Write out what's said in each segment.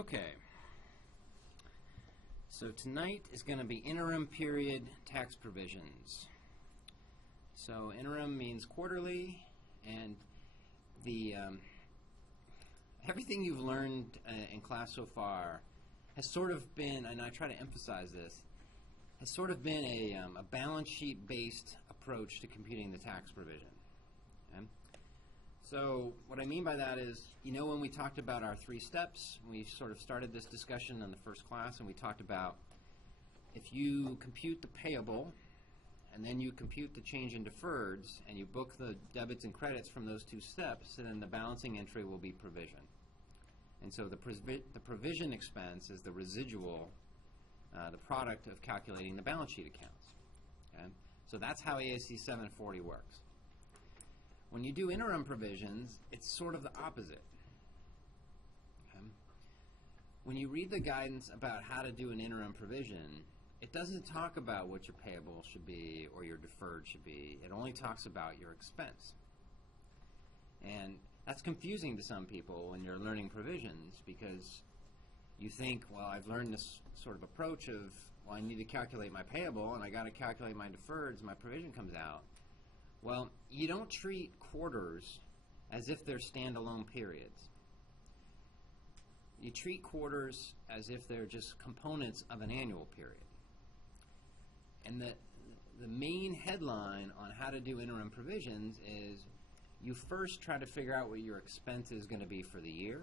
Okay, so tonight is going to be interim period tax provisions. So interim means quarterly, and the everything you've learned in class so far has sort of been, and I try to emphasize this, has sort of been a balance sheet based approach to computing the tax provision. Okay? So what I mean by that is, you know, when we talked about our 3 steps, we sort of started this discussion in the first class, and we talked about if you compute the payable and then you compute the change in deferreds and you book the debits and credits from those 2 steps, then the balancing entry will be provision. And so the provision expense is the residual, the product of calculating the balance sheet accounts. Okay? So that's how ASC 740 works. When you do interim provisions, it's sort of the opposite. Okay? When you read the guidance about how to do an interim provision, it doesn't talk about what your payable should be or your deferred should be. It only talks about your expense. And that's confusing to some people when you're learning provisions, because you think, well, I've learned this sort of approach of, well, I need to calculate my payable and I got to calculate my deferreds and my provision comes out. Well, you don't treat quarters as if they're standalone periods. You treat quarters as if they're just components of an annual period. And the main headline on how to do interim provisions is you first try to figure out what your expense is going to be for the year,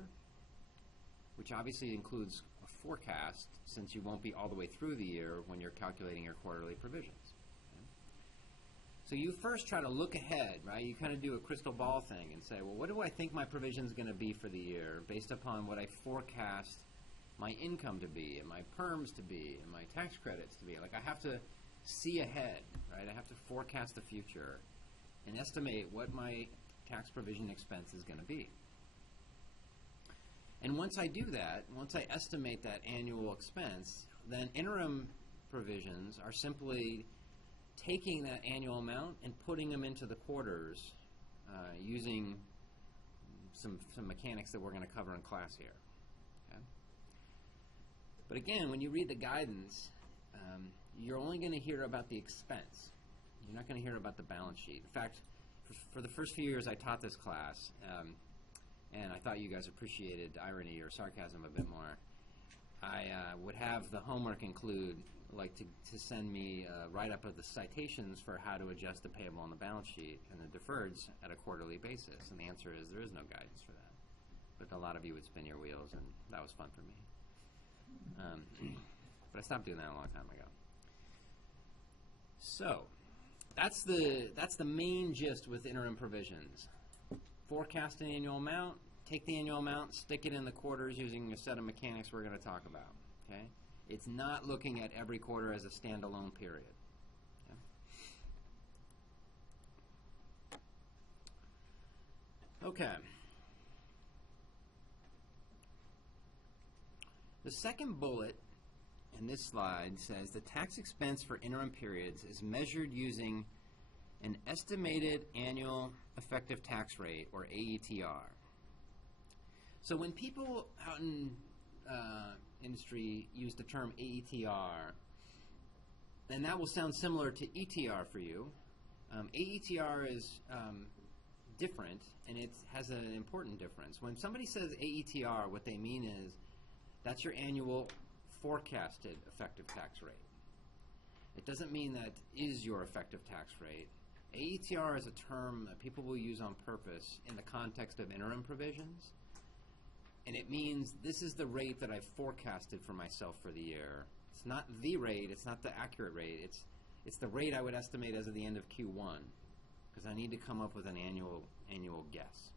which obviously includes a forecast, since you won't be all the way through the year when you're calculating your quarterly provisions. So you first try to look ahead, right? You kind of do a crystal ball thing and say, well, what do I think my provision is going to be for the year based upon what I forecast my income to be and my perms to be and my tax credits to be? Like, I have to see ahead, right? I have to forecast the future and estimate what my tax provision expense is going to be. And once I do that, once I estimate that annual expense, then interim provisions are simply taking that annual amount and putting them into the quarters using some mechanics that we're going to cover in class here. Okay? But again, when you read the guidance, you're only going to hear about the expense. You're not going to hear about the balance sheet. In fact, for the first few years I taught this class, and I thought you guys appreciated irony or sarcasm a bit more, I would have the homework include, like, to send me a write-up of the citations for how to adjust the payable on the balance sheet and the deferreds at a quarterly basis. And the answer is there is no guidance for that. But a lot of you would spin your wheels, and that was fun for me. But I stopped doing that a long time ago. So that's the main gist with interim provisions. Forecast an annual amount, take the annual amount, stick it in the quarters using a set of mechanics we're going to talk about. Okay? It's not looking at every quarter as a standalone period. Okay. The second bullet in this slide says the tax expense for interim periods is measured using an estimated annual effective tax rate, or AETR. So when people out in industry use the term AETR, then that will sound similar to ETR for you. AETR is different, and it has an important difference. When somebody says AETR, what they mean is that's your annual forecasted effective tax rate. It doesn't mean that is your effective tax rate. AETR is a term that people will use on purpose in the context of interim provisions. And it means this is the rate that I've forecasted for myself for the year. It's not the rate, it's not the accurate rate, it's the rate I would estimate as of the end of Q1, because I need to come up with an annual guess.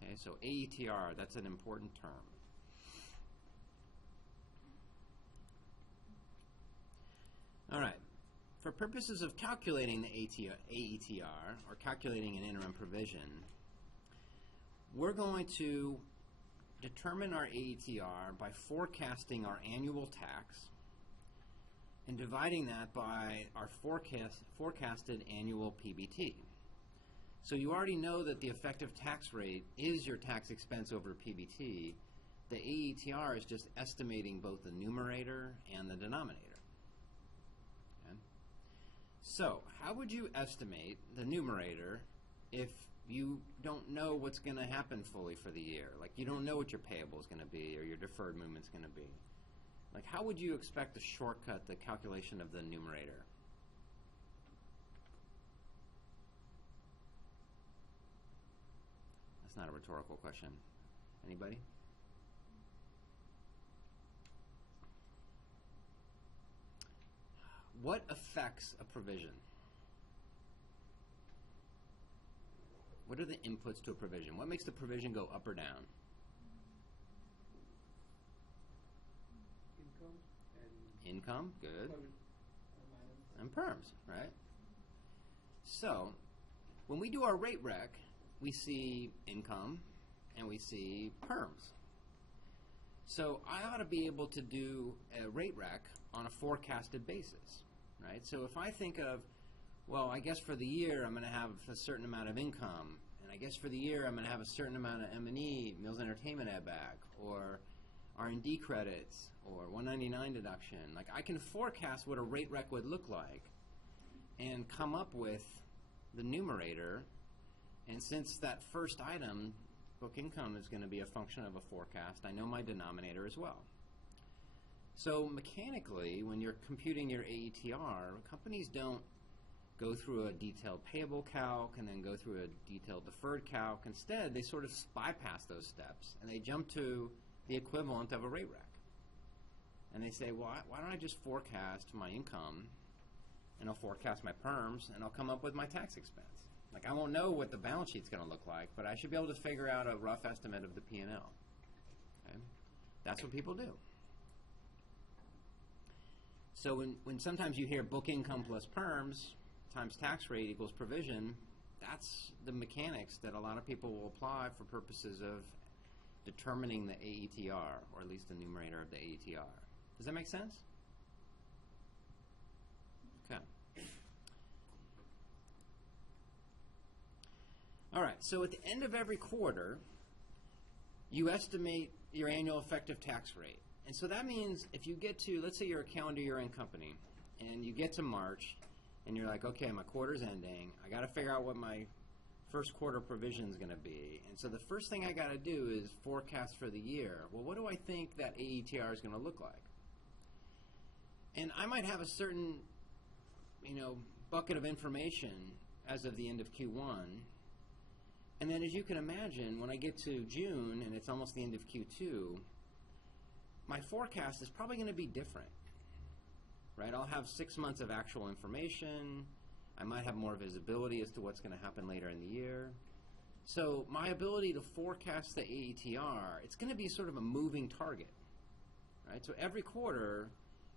Okay, so AETR, that's an important term. All right, for purposes of calculating the AETR, or calculating an interim provision, we're going to determine our AETR by forecasting our annual tax and dividing that by our forecasted annual PBT. So you already know that the effective tax rate is your tax expense over PBT, the AETR is just estimating both the numerator and the denominator. Okay? So how would you estimate the numerator if you don't know what's going to happen fully for the year? Like, you don't know what your payable is going to be or your deferred movement is going to be. Like, how would you expect to shortcut the calculation of the numerator? That's not a rhetorical question. Anybody? What affects a provision? What are the inputs to a provision? What makes the provision go up or down? Income, good. And perms, right? So, when we do our rate rec, we see income and we see perms. So I ought to be able to do a rate rec on a forecasted basis, right? So if I think of, well, I guess for the year I'm going to have a certain amount of income, and I guess for the year I'm going to have a certain amount of M&E, meals and entertainment add back, or R&D credits, or 199 deduction. Like, I can forecast what a rate rec would look like and come up with the numerator, and since that first item, book income, is going to be a function of a forecast, I know my denominator as well. So mechanically, when you're computing your AETR, companies don't go through a detailed payable calc and then go through a detailed deferred calc. Instead, they sort of bypass those steps and they jump to the equivalent of a rate rec. And they say, well, why don't I just forecast my income, and I'll forecast my perms, and I'll come up with my tax expense. Like, I won't know what the balance sheet's going to look like, but I should be able to figure out a rough estimate of the P&L. Okay? That's what people do. So when sometimes you hear book income plus perms times tax rate equals provision, that's the mechanics that a lot of people will apply for purposes of determining the AETR, or at least the numerator of the AETR. Does that make sense? Okay. All right, so at the end of every quarter, you estimate your annual effective tax rate. And so that means if you get to, let's say you're a calendar year-end company, and you get to March, and you're like, okay, my quarter's ending. I got to figure out what my first quarter provision is going to be. And so the first thing I got to do is forecast for the year. Well, what do I think that AETR is going to look like? And I might have a certain, bucket of information as of the end of Q1. And then as you can imagine, when I get to June and it's almost the end of Q2, my forecast is probably going to be different, right? I'll have 6 months of actual information. I might have more visibility as to what's going to happen later in the year. So my ability to forecast the AETR, it's going to be sort of a moving target, right? So every quarter,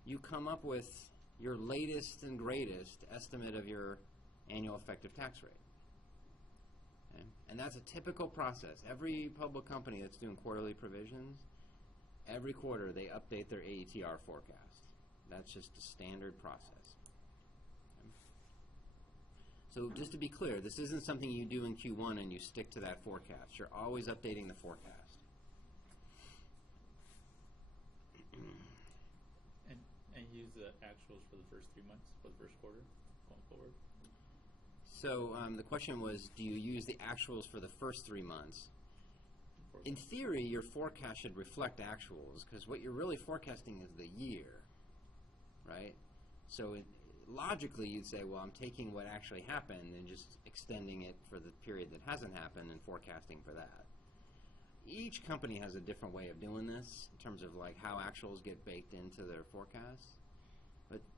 you come up with your latest and greatest estimate of your annual effective tax rate. Okay? And that's a typical process. Every public company that's doing quarterly provisions, every quarter they update their AETR forecast. That's just a standard process. Okay? So just to be clear, this isn't something you do in Q1 and you stick to that forecast. You're always updating the forecast. And use the actuals for the first 3 months, for the first quarter, going forward? So the question was, do you use the actuals for the first 3 months? In theory, your forecast should reflect actuals, because what you're really forecasting is the year, right? So logically, you'd say, well, I'm taking what actually happened and just extending it for the period that hasn't happened and forecasting for that. Each company has a different way of doing this in terms of like how actuals get baked into their forecasts.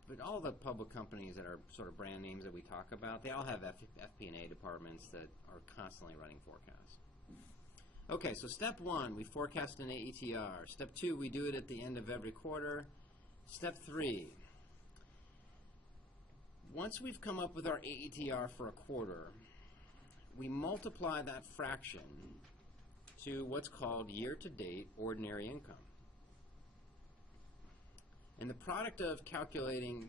But all the public companies that are sort of brand names that we talk about, they all have FP&A departments that are constantly running forecasts. Okay, so step 1, we forecast an AETR. Step 2, we do it at the end of every quarter. Step 3, once we've come up with our AETR for a quarter, we multiply that fraction to what's called year-to-date ordinary income. And the product of calculating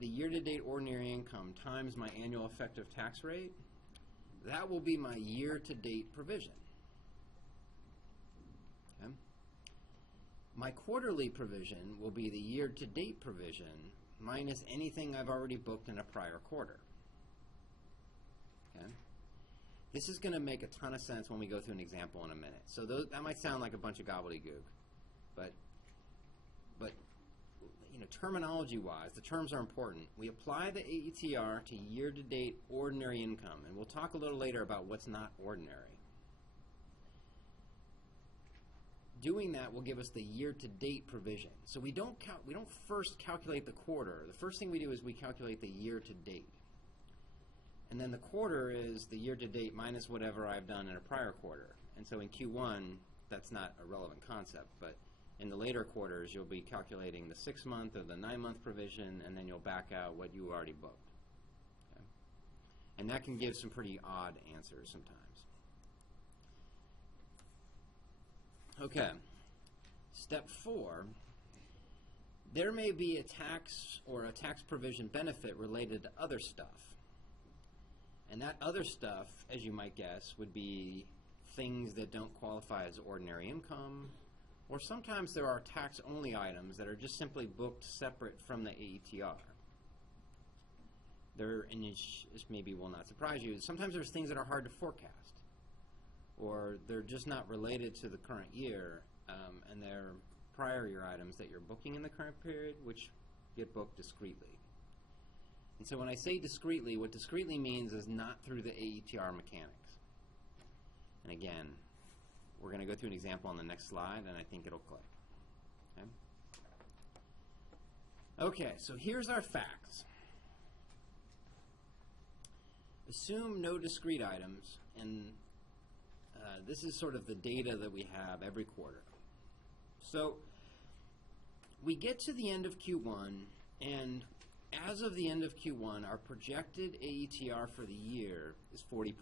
the year-to-date ordinary income times my annual effective tax rate, that will be my year-to-date provision. My quarterly provision will be the year-to-date provision minus anything I've already booked in a prior quarter. Okay? This is going to make a ton of sense when we go through an example in a minute. So that might sound like a bunch of gobbledygook, but you know, terminology-wise, the terms are important. We apply the AETR to year-to-date ordinary income, and we'll talk a little later about what's not ordinary. Doing that will give us the year-to-date provision. So we don't first calculate the quarter. The first thing we do is we calculate the year-to-date. And then the quarter is the year-to-date minus whatever I've done in a prior quarter. And so in Q1, that's not a relevant concept, but in the later quarters, you'll be calculating the 6-month or the 9-month provision, and then you'll back out what you already booked. Okay? And that can give some pretty odd answers sometimes. Okay, step 4, there may be a tax or a tax provision benefit related to other stuff. And that other stuff, as you might guess, would be things that don't qualify as ordinary income, or sometimes there are tax-only items that are just simply booked separate from the AETR. And this maybe will not surprise you, sometimes there's things that are hard to forecast, or they're just not related to the current year, and they're prior year items that you're booking in the current period, which get booked discretely. And so when I say discretely, what discretely means is not through the AETR mechanics. And again, we're going to go through an example on the next slide, and I think it'll click. Okay, so here's our facts. Assume no discrete items, and this is sort of the data that we have every quarter. So we get to the end of Q1, and as of the end of Q1, our projected AETR for the year is 40%.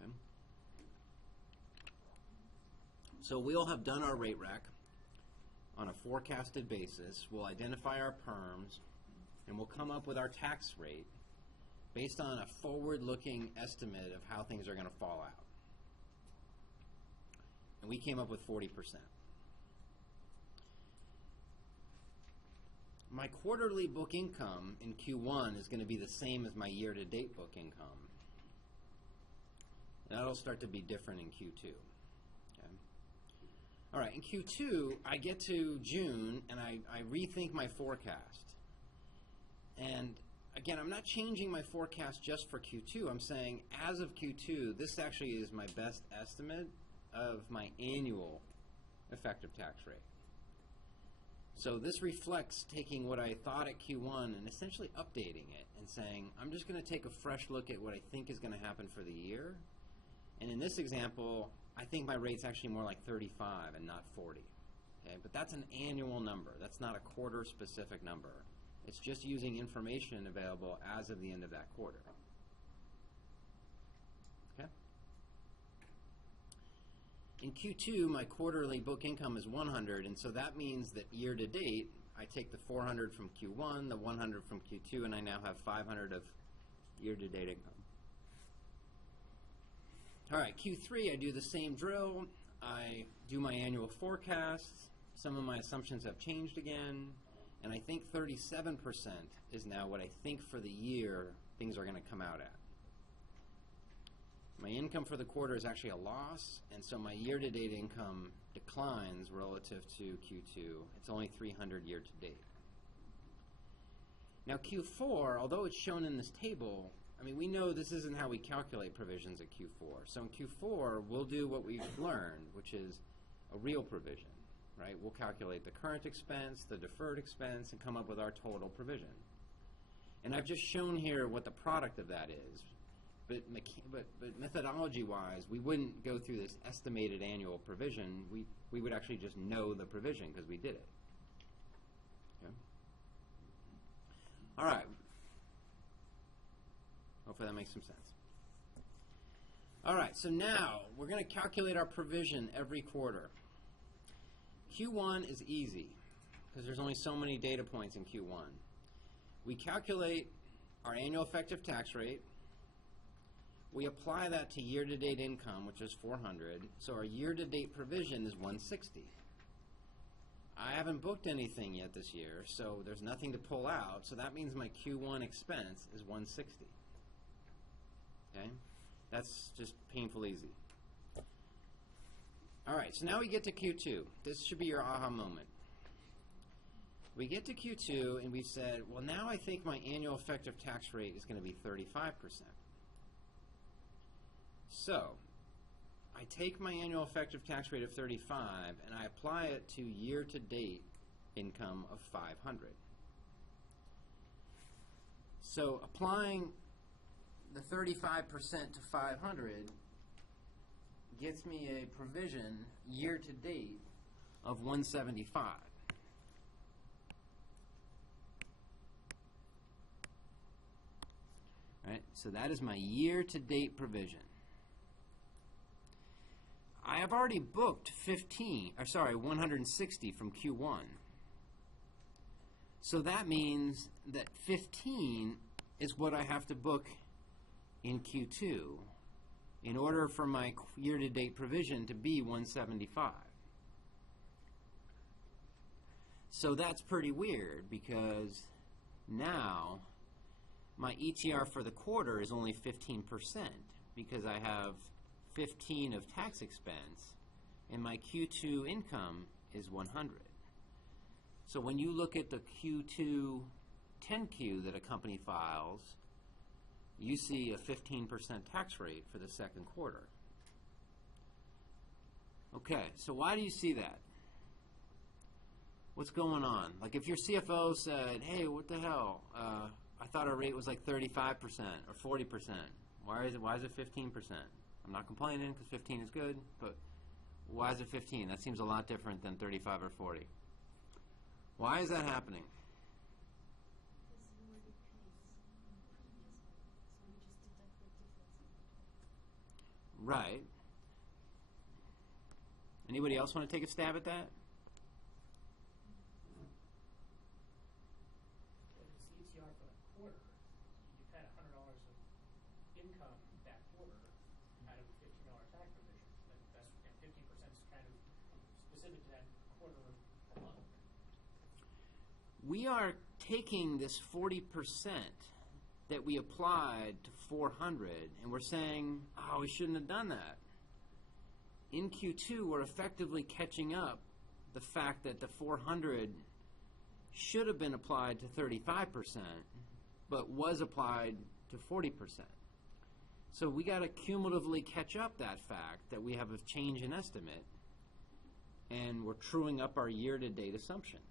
Okay? So we'll have done our rate rec on a forecasted basis. We'll identify our perms, and we'll come up with our tax rate based on a forward-looking estimate of how things are going to fall out. And we came up with 40%. My quarterly book income in Q1 is going to be the same as my year-to-date book income. That'll start to be different in Q2. Okay? All right, in Q2, I get to June, and I rethink my forecast. And again, I'm not changing my forecast just for Q2. I'm saying as of Q2, this actually is my best estimate of my annual effective tax rate. So this reflects taking what I thought at Q1 and essentially updating it and saying, I'm just going to take a fresh look at what I think is going to happen for the year. And in this example, I think my rate's actually more like 35 and not 40. Okay? But that's an annual number. That's not a quarter-specific number. It's just using information available as of the end of that quarter. Okay? In Q2, my quarterly book income is 100, and so that means that year to date, I take the 400 from Q1, the 100 from Q2, and I now have 500 of year to date income. All right, Q3, I do the same drill. I do my annual forecasts. Some of my assumptions have changed again, and I think 37% is now what I think for the year things are going to come out at. My income for the quarter is actually a loss, and so my year-to-date income declines relative to Q2. It's only 300 year-to-date. Now Q4, although it's shown in this table, I mean, we know this isn't how we calculate provisions at Q4. So in Q4, we'll do what we've learned, which is a real provision, right? We'll calculate the current expense, the deferred expense, and come up with our total provision. And I've just shown here what the product of that is. But methodology-wise, we wouldn't go through this estimated annual provision. We would actually just know the provision because we did it. Okay? All right. Hopefully that makes some sense. All right, so now we're going to calculate our provision every quarter. Q1 is easy because there's only so many data points in Q1. We calculate our annual effective tax rate. We apply that to year-to-date income, which is 400. So our year-to-date provision is 160. I haven't booked anything yet this year, so there's nothing to pull out, so that means my Q1 expense is 160. Okay? That's just painful easy. All right, so now we get to Q2. This should be your aha moment. We get to Q2 and we've said, well, now I think my annual effective tax rate is going to be 35%. So I take my annual effective tax rate of 35 and I apply it to year-to-date income of 500. So applying the 35% to 500 gets me a provision year-to-date of 175. Right? So that is my year-to-date provision. I have already booked 160 from Q1. So that means that 15 is what I have to book in Q2 in order for my year-to-date provision to be 175. So that's pretty weird because now my ETR for the quarter is only 15% because I have 15 of tax expense and my Q2 income is 100. So when you look at the Q2 10Q that a company files, you see a 15% tax rate for the second quarter. Okay, so why do you see that? What's going on? Like if your CFO said, hey, what the hell? I thought our rate was like 35% or 40%. Why is it 15%? I'm not complaining because 15 is good, but why is it 15? That seems a lot different than 35 or 40. Why is that happening? Right. Anybody else want to take a stab at that? Well, it's the ETR for the quarter. You've had $100 of income that quarter out of a $15 tax provision. That's 15% is kind of specific to that quarter alone. We are taking this 40% that we applied to 400 and we're saying, oh, we shouldn't have done that. In Q2, we're effectively catching up the fact that the 400 should have been applied to 35%, but was applied to 40%. So we got to cumulatively catch up that fact that we have a change in estimate and we're truing up our year-to-date assumptions.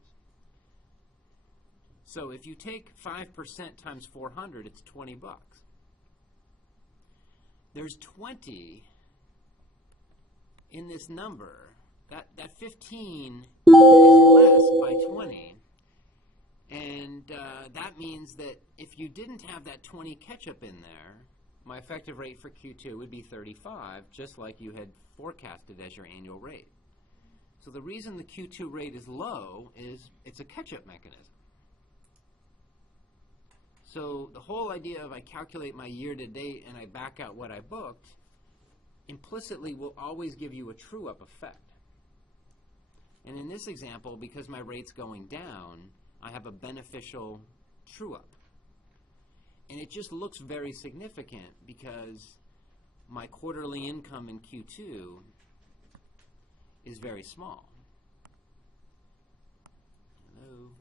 So if you take 5% times 400, it's 20 bucks. There's 20 in this number. That 15 is less by 20. And that means that if you didn't have that 20 catch-up in there, my effective rate for Q2 would be 35, just like you had forecasted as your annual rate. So the reason the Q2 rate is low is it's a catch-up mechanism. So the whole idea of I calculate my year-to-date and I back out what I booked implicitly will always give you a true-up effect. And in this example, because my rate's going down, I have a beneficial true-up. And it just looks very significant because my quarterly income in Q2 is very small. Hello?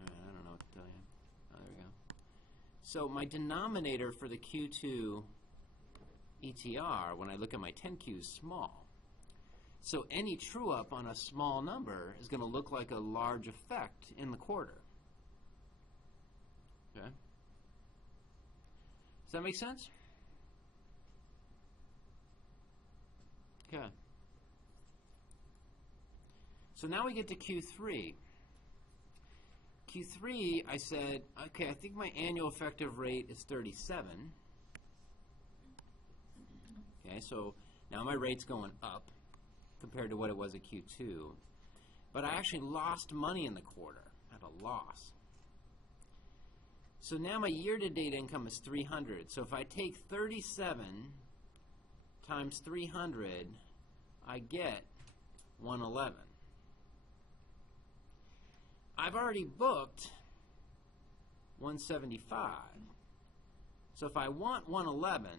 I don't know what to tell you. Oh, there we go. So my denominator for the Q2 ETR, when I look at my 10Q, is small. So any true-up on a small number is going to look like a large effect in the quarter. Okay? Does that make sense? Okay. So now we get to Q3. Q3, I said, okay, I think my annual effective rate is 37. Okay, so now my rate's going up compared to what it was at Q2. But I actually lost money in the quarter. I had a loss. So now my year-to-date income is 300. So if I take 37 times 300, I get 111. I've already booked 175. So if I want 111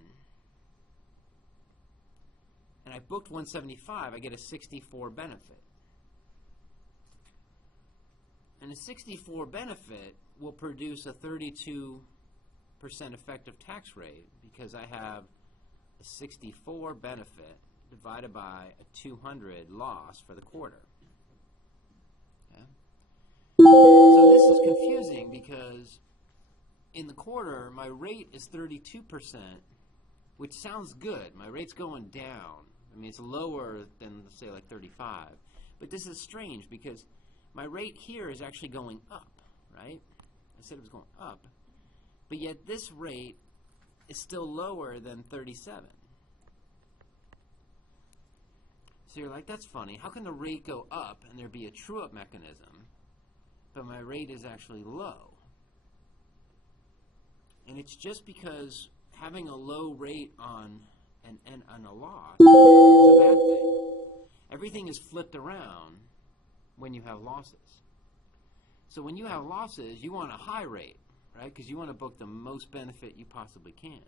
and I booked 175, I get a 64 benefit. And a 64 benefit will produce a 32% effective tax rate because I have a 64 benefit divided by a 200 loss for the quarter. Okay? So this is confusing because in the quarter, my rate is 32%, which sounds good. My rate's going down. I mean, it's lower than, say, like 35. But this is strange because my rate here is actually going up, right? I said it was going up. But yet this rate is still lower than 37. So you're like, that's funny. How can the rate go up and there be a true-up mechanism, but my rate is actually low? And it's just because having a low rate on a loss is a bad thing. Everything is flipped around when you have losses. So when you have losses, you want a high rate, right? Because you want to book the most benefit you possibly can.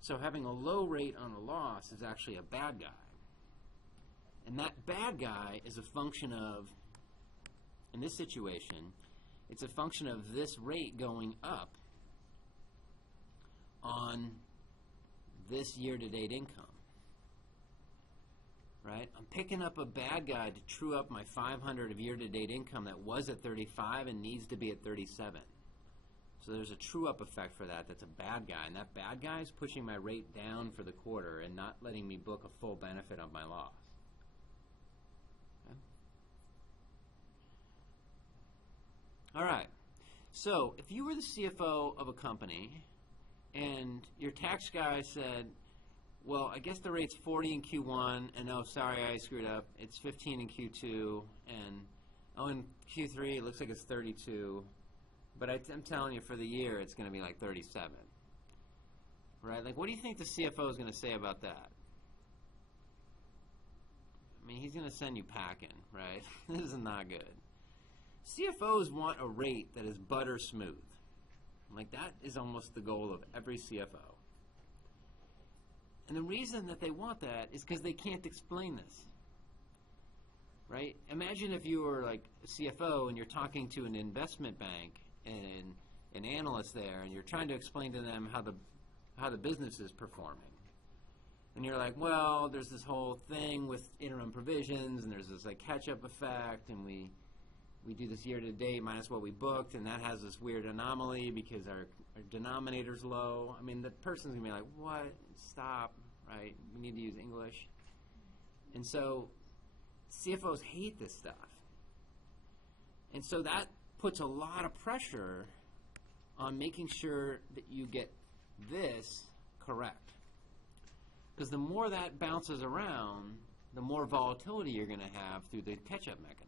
So having a low rate on a loss is actually a bad guy. And that bad guy is a function of, in this situation, it's a function of this rate going up on this year-to-date income. Right? I'm picking up a bad guy to true up my 500 of year-to-date income that was at 35 and needs to be at 37. So there's a true-up effect for that. That's a bad guy. And that bad guy is pushing my rate down for the quarter and not letting me book a full benefit of my loss. Okay? All right. So if you were the CFO of a company and your tax guy said, well, I guess the rate's 40 in Q1, and oh, sorry, I screwed up. It's 15 in Q2, and oh, in Q3 it looks like it's 32. But I'm telling you, for the year, it's going to be like 37. Right? Like, what do you think the CFO is going to say about that? I mean, he's going to send you packing, right? This is not good. CFOs want a rate that is butter smooth. Like, that is almost the goal of every CFO. And the reason that they want that is because they can't explain this, right? Imagine if you were like a CFO and you're talking to an investment bank and an analyst there, and you're trying to explain to them how the business is performing. And you're like, well, there's this whole thing with interim provisions, and there's this like catch-up effect, and we do this year-to-date minus what we booked, and that has this weird anomaly because our denominator's low. I mean, the person's going to be like, what? Stop, right? We need to use English. And so CFOs hate this stuff. And so that puts a lot of pressure on making sure that you get this correct. Because the more that bounces around, the more volatility you're going to have through the catch-up mechanism.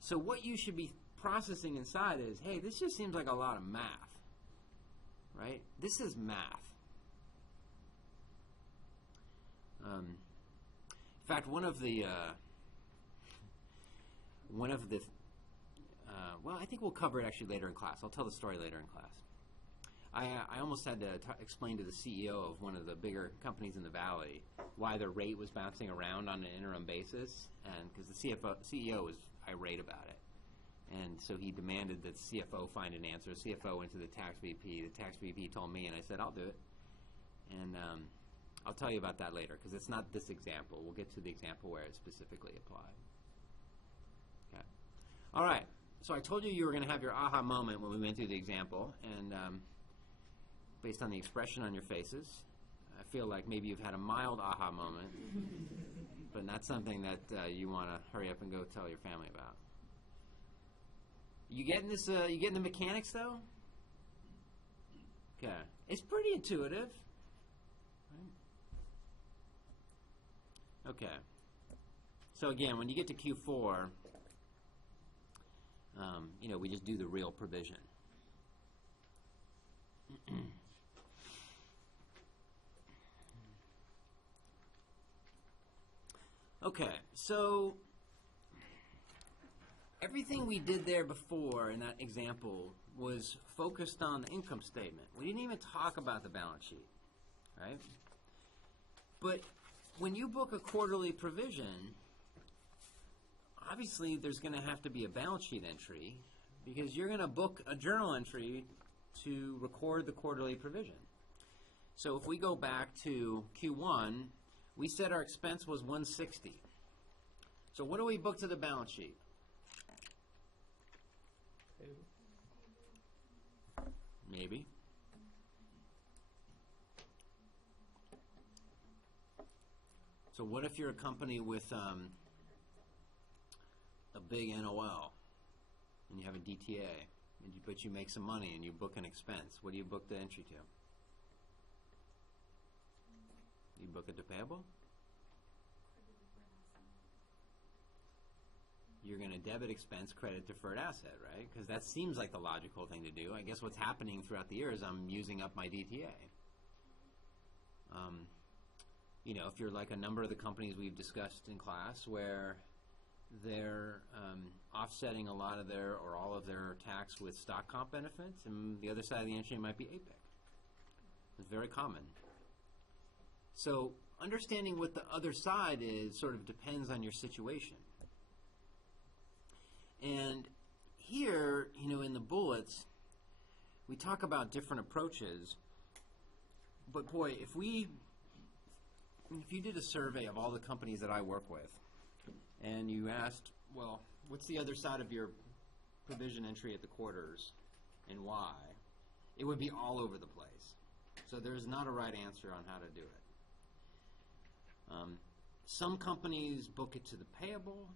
So what you should be processing inside is, hey, this just seems like a lot of math, right? This is math. In fact, one of the well, I think we'll cover it actually later in class. I'll tell the story later in class. I almost had to explain to the CEO of one of the bigger companies in the Valley why their rate was bouncing around on an interim basis, and because the CEO was irate about it. And so he demanded that the CFO find an answer. The CFO went to the tax VP. The tax VP told me, and I said, I'll do it. And I'll tell you about that later, because it's not this example. We'll get to the example where it specifically applied. Okay. All right. So I told you were going to have your aha moment when we went through the example, and based on the expression on your faces, I feel like maybe you've had a mild aha moment, but not something that you want to hurry up and go tell your family about. You getting this? You getting the mechanics though? Okay, it's pretty intuitive. Right? Okay. So again, when you get to Q4, we just do the real provision. Okay, so everything we did there before in that example was focused on the income statement. We didn't even talk about the balance sheet, right? But when you book a quarterly provision, obviously there's going to have to be a balance sheet entry because you're going to book a journal entry to record the quarterly provision. So if we go back to Q1, we said our expense was $160. So what do we book to the balance sheet? Maybe. So what if you're a company with a big NOL and you have a DTA, but you make some money and you book an expense? What do you book the entry to? You book it to payable? You're going to debit expense, credit deferred asset, right? Because that seems like the logical thing to do. I guess what's happening throughout the year is I'm using up my DTA. You know, if you're like a number of the companies we've discussed in class where they're offsetting a lot of their or all of their tax with stock comp benefits, and the other side of the entry might be APIC. It's very common. So understanding what the other side is sort of depends on your situation. And here, you know, in the bullets, we talk about different approaches. But boy, if you did a survey of all the companies that I work with, and you asked, well, what's the other side of your provision entry at the quarters, and why, it would be all over the place. So there's not a right answer on how to do it. Some companies book it to the payable.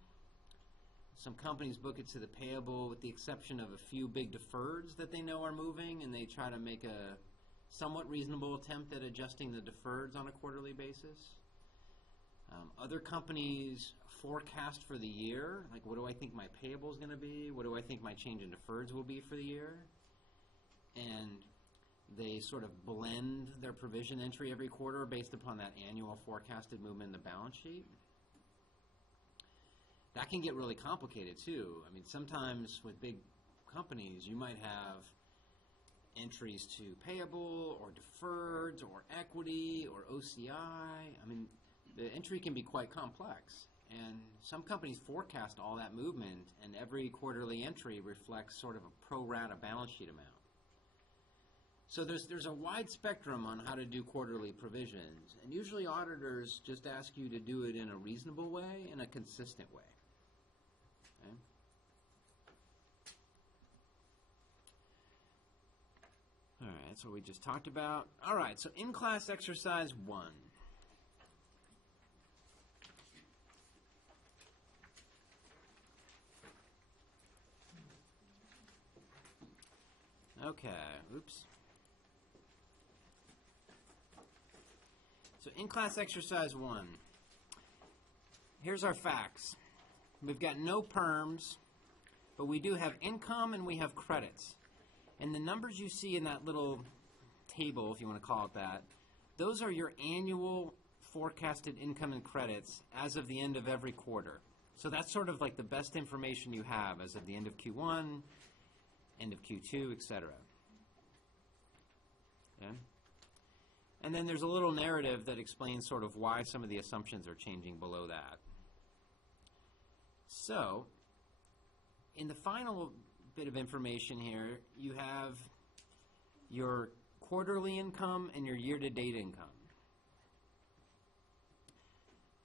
Some companies book it to the payable with the exception of a few big deferreds that they know are moving, and they try to make a somewhat reasonable attempt at adjusting the deferreds on a quarterly basis. Other companies forecast for the year, like what do I think my payable is going to be? What do I think my change in deferreds will be for the year? And they sort of blend their provision entry every quarter based upon that annual forecasted movement in the balance sheet. That can get really complicated too. I mean, sometimes with big companies, you might have entries to payable or deferreds or equity or OCI. I mean, the entry can be quite complex. And some companies forecast all that movement, and every quarterly entry reflects sort of a pro rata balance sheet amount. So there's a wide spectrum on how to do quarterly provisions, and usually auditors just ask you to do it in a reasonable way and a consistent way. Okay? All right, that's what we just talked about. All right, so in-class exercise 1. Okay, oops. So in-class exercise 1. Here's our facts. We've got no perms, but we do have income and we have credits. And the numbers you see in that little table, if you want to call it that, those are your annual forecasted income and credits as of the end of every quarter. So that's sort of like the best information you have as of the end of Q1, end of Q2, etc. Okay? And then there's a little narrative that explains sort of why some of the assumptions are changing below that. So, in the final bit of information here, you have your quarterly income and your year-to-date income.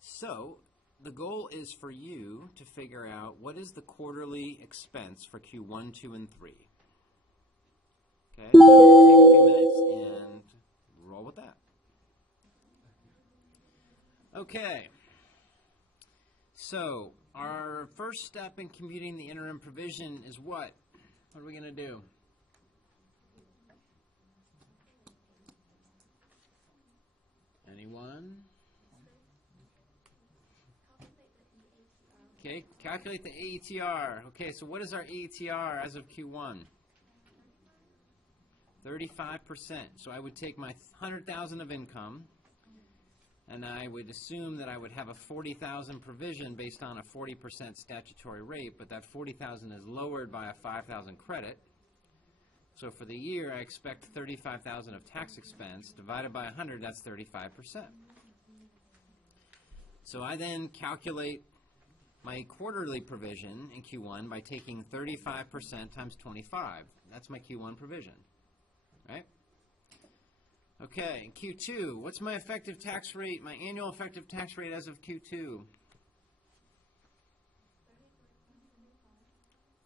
So, the goal is for you to figure out what is the quarterly expense for Q1, 2, and 3. Okay, so take a few minutes and roll with that. Okay, so our first step in computing the interim provision is what? What are we going to do? Anyone? Okay, calculate the AETR. Okay, so what is our AETR as of Q1? 35%. So I would take my 100,000 of income, and I would assume that I would have a $40,000 provision based on a 40% statutory rate, but that $40,000 is lowered by a $5,000 credit. So for the year, I expect $35,000 of tax expense. Divided by 100, that's 35%. So I then calculate my quarterly provision in Q1 by taking 35% times 25. That's my Q1 provision, right? Okay, in Q2, what's my effective tax rate, my annual effective tax rate as of Q2?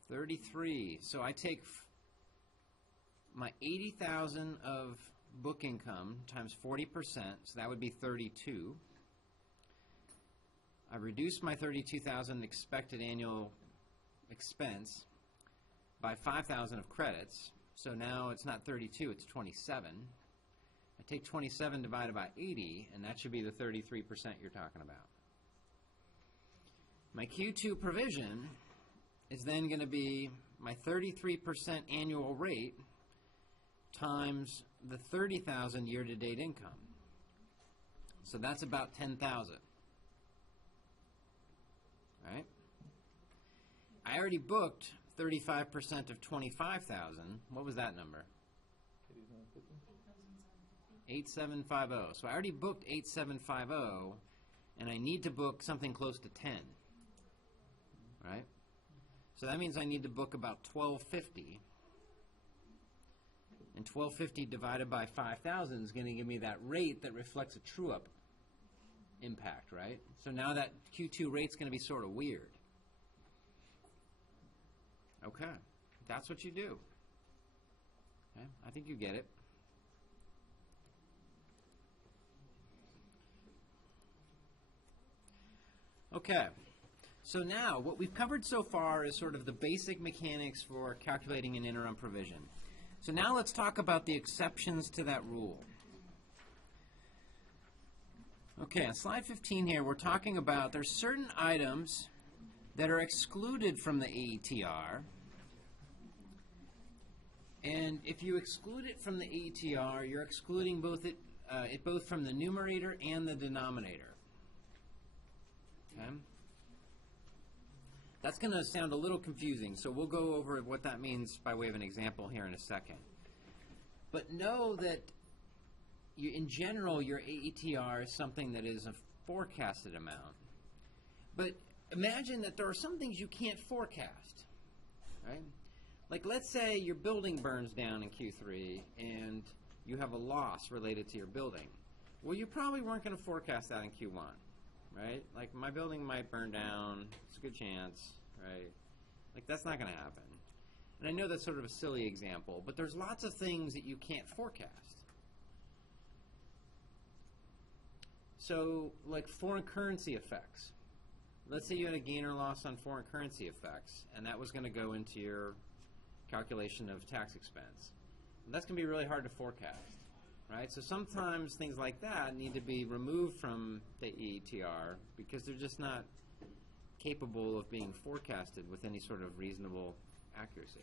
33. So I take my 80,000 of book income times 40%, so that would be 32. I reduce my 32,000 expected annual expense by 5,000 of credits, so now it's not 32, it's 27. I take 27 divided by 80, and that should be the 33% you're talking about. My Q2 provision is then going to be my 33% annual rate times the 30,000 year-to-date income. So that's about 10,000. Right? I already booked 35% of 25,000. What was that number? 8750. So I already booked 8750, and I need to book something close to 10. Right? So that means I need to book about 1250. And 1250 divided by 5,000 is going to give me that rate that reflects a true-up impact, right? So now that Q2 rate's going to be sort of weird. Okay, that's what you do. Okay, I think you get it. Okay, so now what we've covered so far is sort of the basic mechanics for calculating an interim provision. So now let's talk about the exceptions to that rule. Okay, on slide 15 here, we're talking about there's certain items that are excluded from the AETR. And if you exclude it from the AETR, you're excluding both it both from the numerator and the denominator. Okay? That's going to sound a little confusing, so we'll go over what that means by way of an example here in a second. But know that in general, your AETR is something that is a forecasted amount. But imagine that there are some things you can't forecast, right? Like let's say your building burns down in Q3 and you have a loss related to your building. Well, you probably weren't going to forecast that in Q1, right? Like my building might burn down, it's a good chance, right? Like that's not going to happen. And I know that's sort of a silly example, but there's lots of things that you can't forecast. So, like foreign currency effects. Let's say you had a gain or loss on foreign currency effects, and that was going to go into your calculation of tax expense. That's going to be really hard to forecast, right? So sometimes things like that need to be removed from the AETR because they're just not capable of being forecasted with any sort of reasonable accuracy.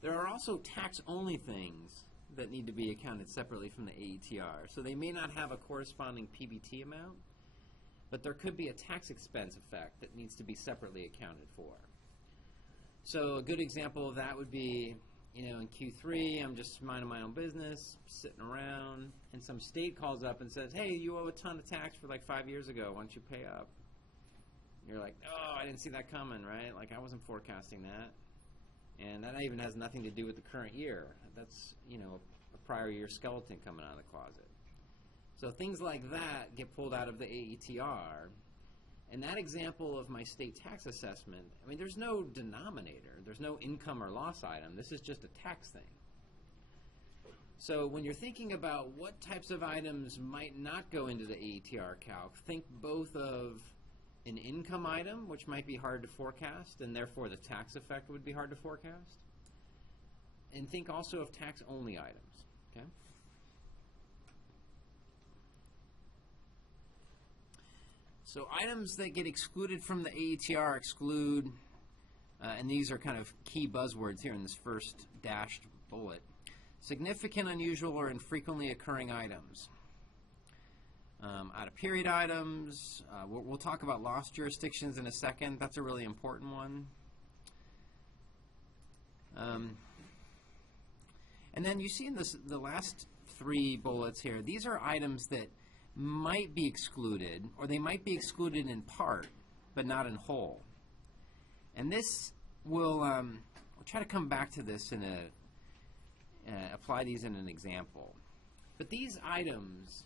There are also tax-only things that need to be accounted separately from the AETR. So they may not have a corresponding PBT amount, but there could be a tax expense effect that needs to be separately accounted for. So a good example of that would be, in Q3, I'm just minding my own business, sitting around, and some state calls up and says, hey, you owe a ton of tax for like 5 years ago. Why don't you pay up? You're like, oh, I didn't see that coming, right? Like I wasn't forecasting that. And that even has nothing to do with the current year. That's, a prior year skeleton coming out of the closet. So things like that get pulled out of the AETR. And that example of my state tax assessment, there's no denominator. There's no income or loss item. This is just a tax thing. So when you're thinking about what types of items might not go into the AETR calc, think both of an income item, which might be hard to forecast, and therefore the tax effect would be hard to forecast. And think also of tax-only items, okay? So items that get excluded from the AETR exclude, and these are kind of key buzzwords here in this first dashed bullet. Significant, unusual, or infrequently occurring items. Out-of-period items. We'll talk about lost jurisdictions in a second. That's a really important one. And then you see in the last three bullets here, these are items that might be excluded, or they might be excluded in part, but not in whole. And this will, we'll try to come back to this in apply these in an example. But these items,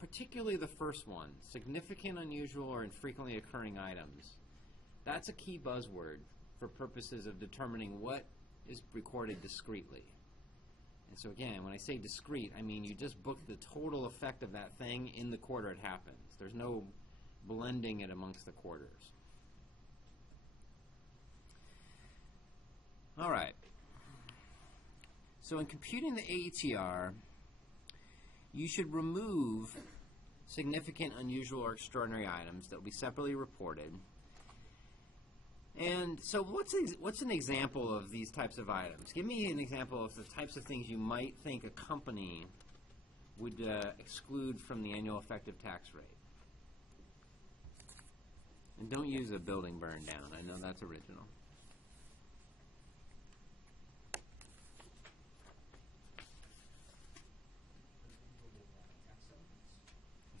particularly the first one, significant, unusual, or infrequently occurring items, that's a key buzzword for purposes of determining what is recorded discretely. And so again, when I say discrete, I mean you just book the total effect of that thing in the quarter it happens. There's no blending it amongst the quarters. All right. So in computing the AETR, you should remove significant, unusual, or extraordinary items that will be separately reported. And so what's an example of these types of items? Give me an example of the types of things you might think a company would exclude from the annual effective tax rate. And don't use a building burn down. I know that's original.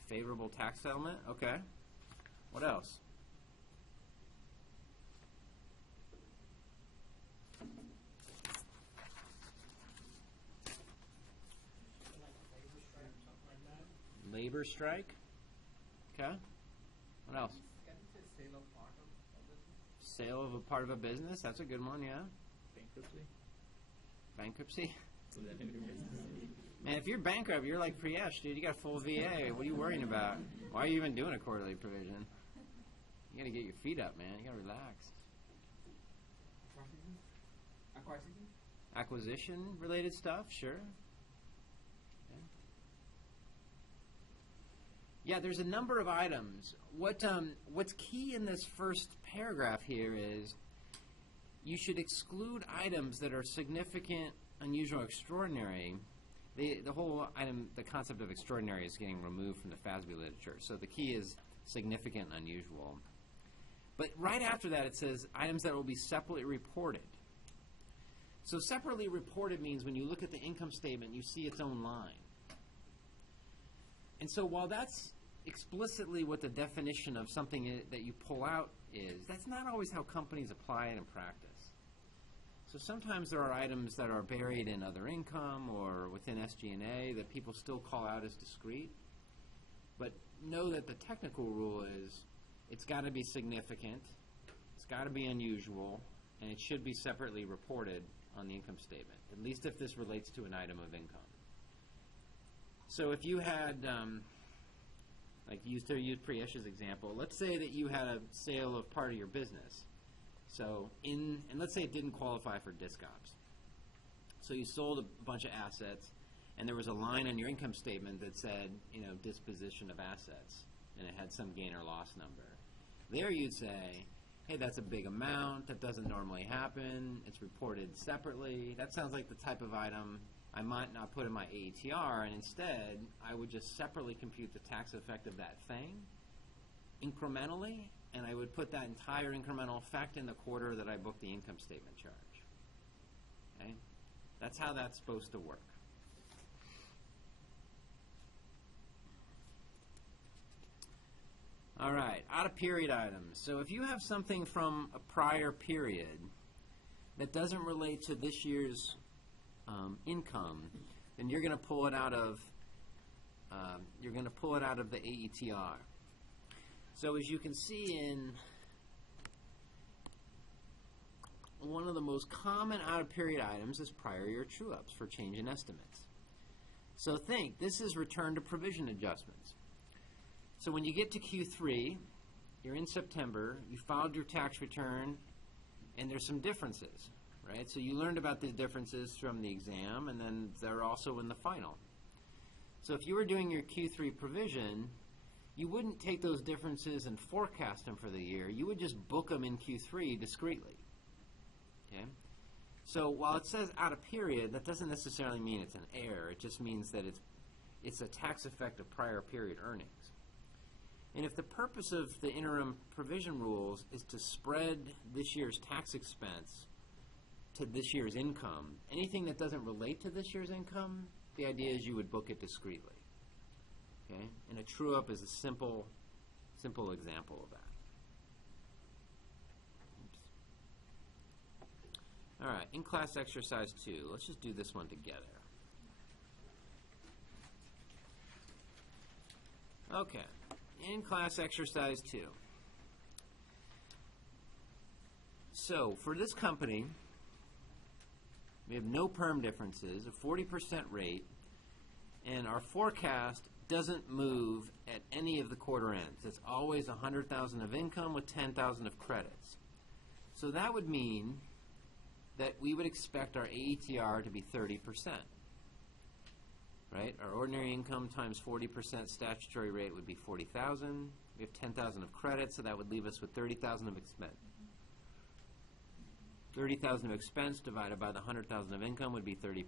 Favorable tax settlement? Okay. What else? Labor strike? Okay. What else? Can you say sale of part of a business? Sale of a part of a business? That's a good one, yeah. Bankruptcy? Bankruptcy? Was that in your business? Man, if you're bankrupt, you're like Priyesh, dude. You got full VA. What are you worrying about? Why are you even doing a quarterly provision? You gotta get your feet up, man. You gotta relax. Acquisition? Acquisition-related stuff? Sure. Yeah, there's a number of items. What's key in this first paragraph here is you should exclude items that are significant, unusual, extraordinary. The whole item, the concept of extraordinary is getting removed from the FASB literature. So the key is significant, unusual. But right after that it says items that will be separately reported. So separately reported means when you look at the income statement, you see its own line. And so while that's explicitly what the definition of something that you pull out is, that's not always how companies apply it in practice. So sometimes there are items that are buried in other income or within SG&A that people still call out as discrete. But know that the technical rule is it's got to be significant, it's got to be unusual, and it should be separately reported on the income statement, at least if this relates to an item of income. So if you had, like use Priyesh's example, let's say that you had a sale of part of your business. So and let's say it didn't qualify for disc ops. So you sold a bunch of assets, and there was a line on your income statement that said, disposition of assets, and it had some gain or loss number. There you'd say, hey, that's a big amount, that doesn't normally happen, it's reported separately. That sounds like the type of item I might not put in my AETR, and instead I would just separately compute the tax effect of that thing incrementally, and I would put that entire incremental effect in the quarter that I booked the income statement charge. Okay? That's how that's supposed to work. All right, out-of-period items. So if you have something from a prior period that doesn't relate to this year's income, then you're going to pull it out of the AETR. So as you can see in one of the most common out-of-period items is prior year true-ups for change in estimates. So think, this is return to provision adjustments. So when you get to Q3, you're in September, you filed your tax return, and there's some differences, right? So you learned about the differences from the exam, and then they're also in the final. So if you were doing your Q3 provision, you wouldn't take those differences and forecast them for the year. You would just book them in Q3 discretely. Okay? So while it says out of period, that doesn't necessarily mean it's an error. It just means that it's a tax effect of prior period earnings. And if the purpose of the interim provision rules is to spread this year's tax expense to this year's income, anything that doesn't relate to this year's income, the idea is you would book it discretely. Okay? And a true-up is a simple example of that. Oops. All right, in-class exercise 2. Let's just do this one together. Okay, in-class exercise 2. So, for this company, we have no perm differences, a 40% rate, and our forecast doesn't move at any of the quarter ends. It's always 100,000 of income with 10,000 of credits. So that would mean that we would expect our AETR to be 30%. Right? Our ordinary income times 40% statutory rate would be 40,000. We have 10,000 of credits, so that would leave us with 30,000 of expense. 30,000 of expense divided by the 100,000 of income would be 30%.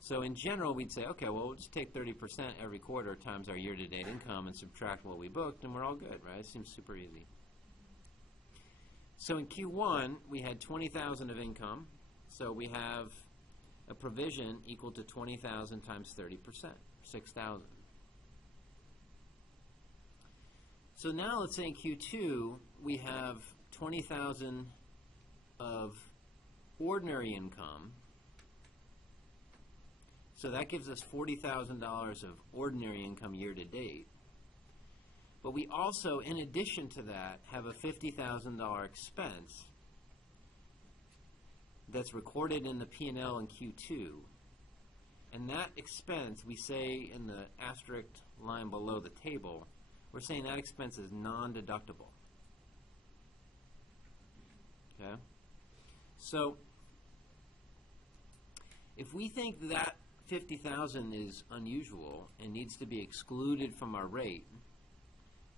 So in general, we'd say, okay, well, we'll just take 30% every quarter times our year-to-date income and subtract what we booked, and we're all good, right? It seems super easy. So in Q1, we had 20,000 of income, so we have a provision equal to 20,000 times 30%, 6,000. So now let's say in Q2, we have 20,000 of ordinary income. So that gives us $40,000 of ordinary income year to date. But we also, in addition to that, have a $50,000 expense that's recorded in the P&L in Q2. And that expense, we say in the asterisk line below the table, we're saying that expense is non-deductible. Okay? So if we think that 50,000 is unusual and needs to be excluded from our rate,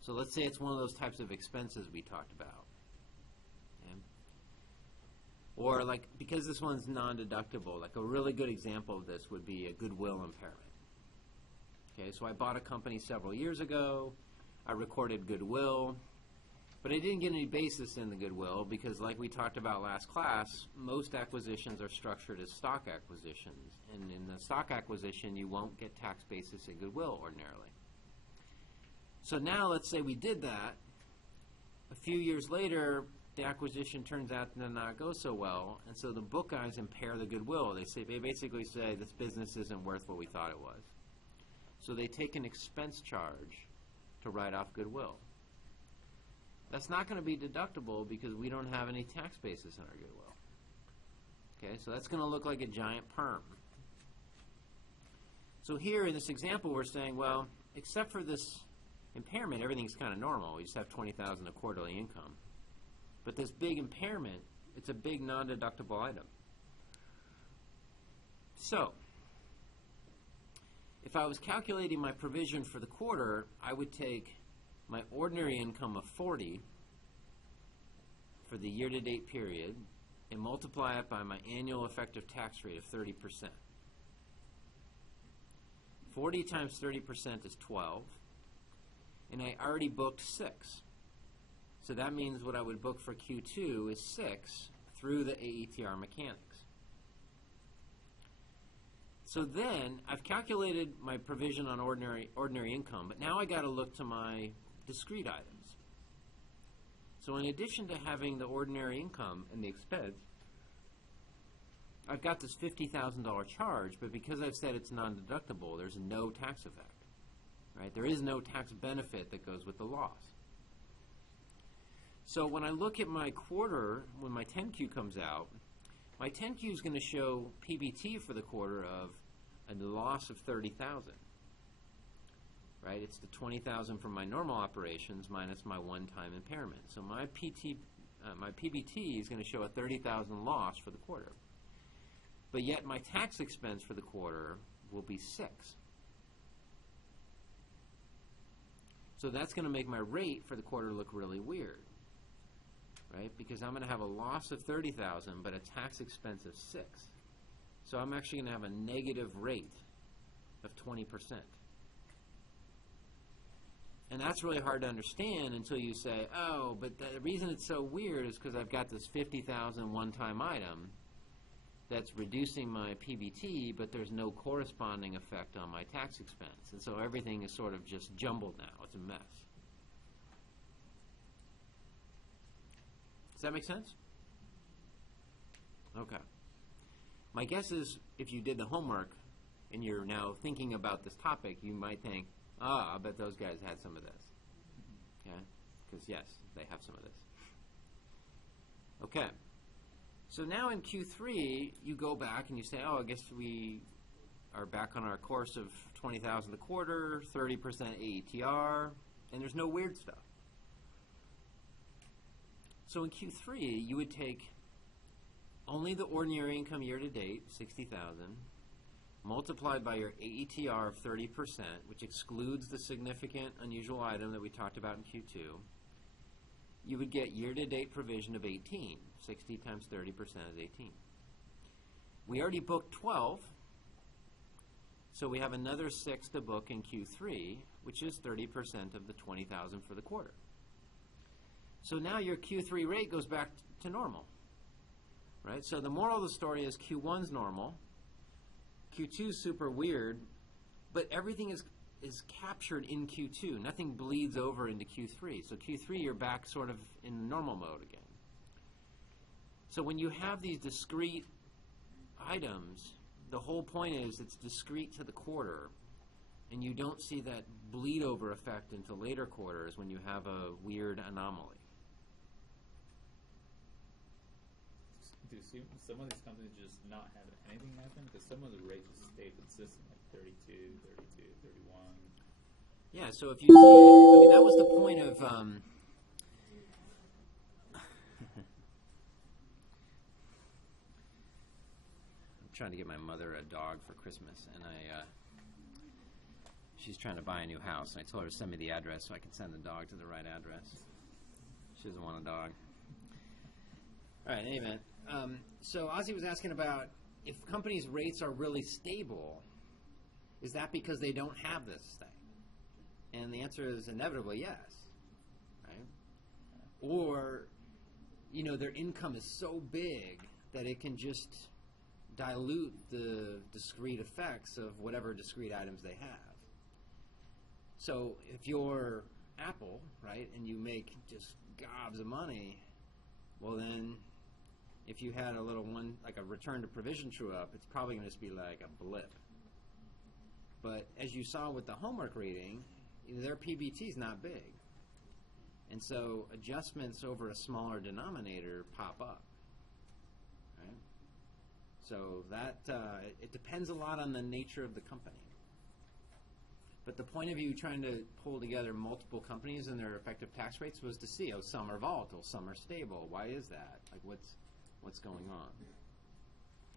so let's say it's one of those types of expenses we talked about. Okay? Or like, because this one's non-deductible, like a really good example of this would be a goodwill impairment. Okay, so I bought a company several years ago, I recorded goodwill, but I didn't get any basis in the goodwill because, like we talked about last class, most acquisitions are structured as stock acquisitions. And in the stock acquisition, you won't get tax basis in goodwill ordinarily. So now let's say we did that. A few years later, the acquisition turns out to not go so well, and so the book guys impair the goodwill. They basically say this business isn't worth what we thought it was. So they take an expense charge to write off goodwill. That's not going to be deductible because we don't have any tax basis in our goodwill. Okay, so that's going to look like a giant perm. So here in this example, we're saying, well, except for this impairment, everything's kind of normal. We just have 20,000 of quarterly income. But this big impairment, it's a big non-deductible item. So if I was calculating my provision for the quarter, I would take my ordinary income of 40 for the year-to-date period and multiply it by my annual effective tax rate of 30%. 40 times 30% is 12, and I already booked 6. So that means what I would book for Q2 is 6 through the AETR mechanics. So then I've calculated my provision on ordinary income, but now I got to look to my discrete items. So in addition to having the ordinary income and the expense, I've got this $50,000 charge, but because I've said it's non-deductible, there's no tax effect. Right? There is no tax benefit that goes with the loss. So when I look at my quarter, when my 10Q comes out, my 10Q is going to show PBT for the quarter of a loss of 30,000. Right? It's the 20,000 from my normal operations minus my one-time impairment. So my PBT is going to show a 30,000 loss for the quarter. But yet my tax expense for the quarter will be 6. So that's going to make my rate for the quarter look really weird. right? Because I'm going to have a loss of 30,000, but a tax expense of 6. So I'm actually going to have a negative rate of 20%. And that's really hard to understand until you say, oh, but the reason it's so weird is because I've got this 50,000 one-time item that's reducing my PBT, but there's no corresponding effect on my tax expense. And so everything is sort of just jumbled now. It's a mess. Does that make sense? Okay. My guess is if you did the homework and you're now thinking about this topic, you might think, I bet those guys had some of this. Okay? Because, yes, they have some of this. Okay. So now in Q3, you go back and you say, I guess we are back on our course of 20,000 a quarter, 30% AETR, and there's no weird stuff. So in Q3, you would take only the ordinary income year to date, 60,000, multiplied by your AETR of 30%, which excludes the significant unusual item that we talked about in Q2. You would get year-to-date provision of 18. 60 times 30% is 18. We already booked 12, so we have another 6 to book in Q3, which is 30% of the 20,000 for the quarter. So now your Q3 rate goes back to normal, right? So the moral of the story is Q1's normal, Q2's super weird, but everything is captured in Q2. Nothing bleeds over into Q3. So Q3, you're back sort of in normal mode again. So when you have these discrete items, the whole point is it's discrete to the quarter, and you don't see that bleed over effect into later quarters when you have a weird anomaly. Do some of these companies just not have anything happen? Because some of the rates stay consistent, like 32, 32, 31. Yeah, so if you see, that was the point of, I'm trying to get my mother a dog for Christmas, and she's trying to buy a new house, and I told her to send me the address so I can send the dog to the right address. She doesn't want a dog. All right, anyway. So Ozzy was asking about if companies' rates are really stable, is that because they don't have this thing? And the answer is inevitably yes, right? Or, their income is so big that it can just dilute the discrete effects of whatever discrete items they have. So if you're Apple, right, and you make just gobs of money, well then, if you had a little one, like a return to provision true up, it's probably going to just be like a blip. But as you saw with the homework reading, their PBT is not big. And so adjustments over a smaller denominator pop up. Right? So that, it depends a lot on the nature of the company. But the point of you trying to pull together multiple companies and their effective tax rates was to see, some are volatile, some are stable. Why is that? Like what's going on?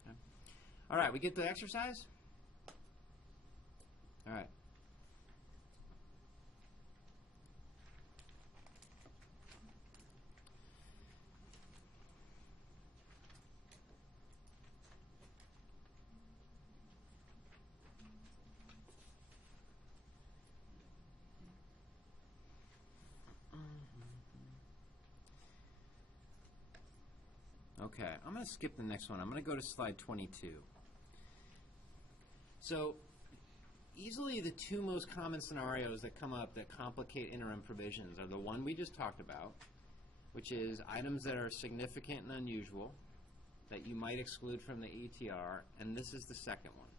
Okay. All right, we get the exercise? All right. Okay, I'm going to skip the next one. I'm going to go to slide 22. So, easily the two most common scenarios that come up that complicate interim provisions are the one we just talked about, which is items that are significant and unusual that you might exclude from the ETR, and this is the second one.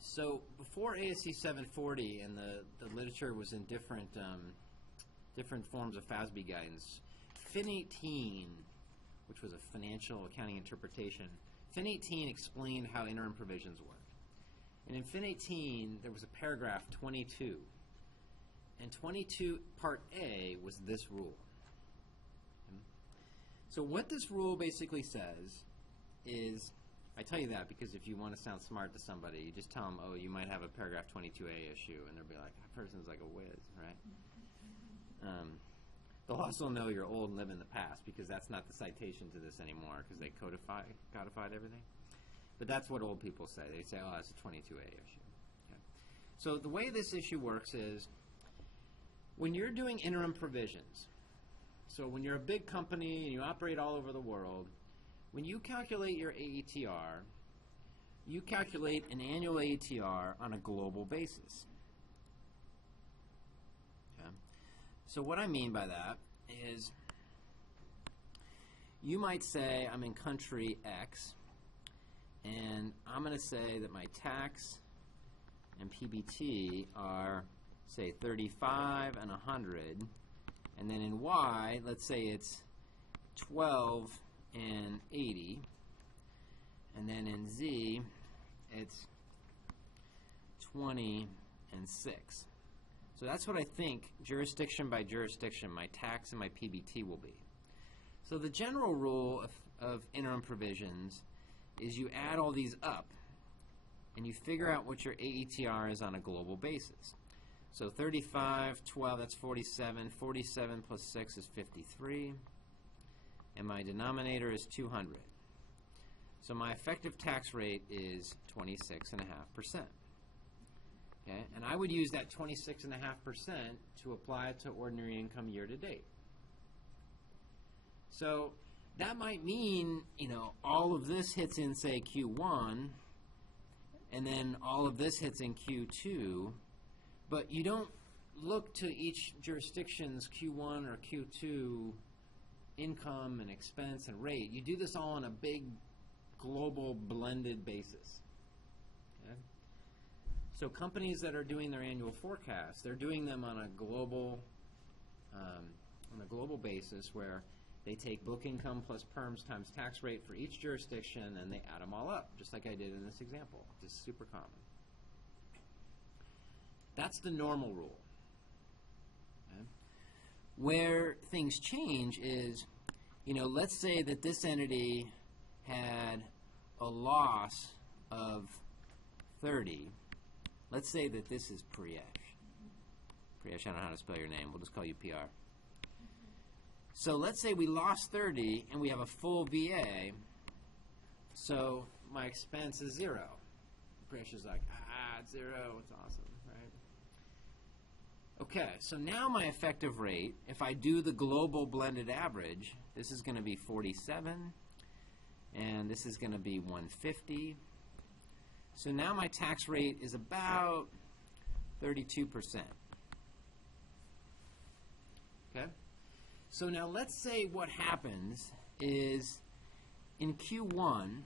So, before ASC 740 and the literature was in different forms of FASB guidance, Fin 18, which was a financial accounting interpretation, Fin 18 explained how interim provisions work. And in Fin 18, there was a paragraph 22. And 22 Part A was this rule. So what this rule basically says is, I tell you that because if you want to sound smart to somebody, you just tell them, you might have a paragraph 22A issue, and they'll be like, that person's like a whiz, right? they'll also know you're old and live in the past because that's not the citation to this anymore because they codified everything. But that's what old people say. They say, oh, that's a 22A issue. Okay. So the way this issue works is when you're doing interim provisions, so when you're a big company and you operate all over the world, when you calculate your AETR, you calculate an annual AETR on a global basis. Okay. So what I mean by that is you might say I'm in country X, and I'm going to say that my tax and PBT are, say, 35 and 100, and then in Y, let's say it's 12 and 80, and then in Z, it's 20 and 6. So that's what I think jurisdiction by jurisdiction, my tax and my PBT will be. So the general rule of interim provisions is you add all these up and you figure out what your AETR is on a global basis. So 35, 12, that's 47. 47 plus 6 is 53. And my denominator is 200. So my effective tax rate is 26.5%. Okay? And I would use that 26.5% to apply it to ordinary income year to date. So that might mean, you know, all of this hits in, say, Q1, and then all of this hits in Q2, but you don't look to each jurisdiction's Q1 or Q2 income and expense and rate. You do this all on a big global blended basis. Okay? So companies that are doing their annual forecasts, they're doing them on a global basis where they take book income plus perms times tax rate for each jurisdiction and they add them all up, just like I did in this example, which is super common. That's the normal rule. Okay? Where things change is, you know, let's say that this entity had a loss of 30. Let's say that this is Priyesh. Priyesh, I don't know how to spell your name. We'll just call you PR. So let's say we lost 30 and we have a full VA. So my expense is 0. Priyesh is like, it's 0. It's awesome, right? Okay, so now my effective rate, if I do the global blended average, this is going to be 47, and this is going to be 150. So now my tax rate is about 32%. Okay? So now let's say what happens is in Q1,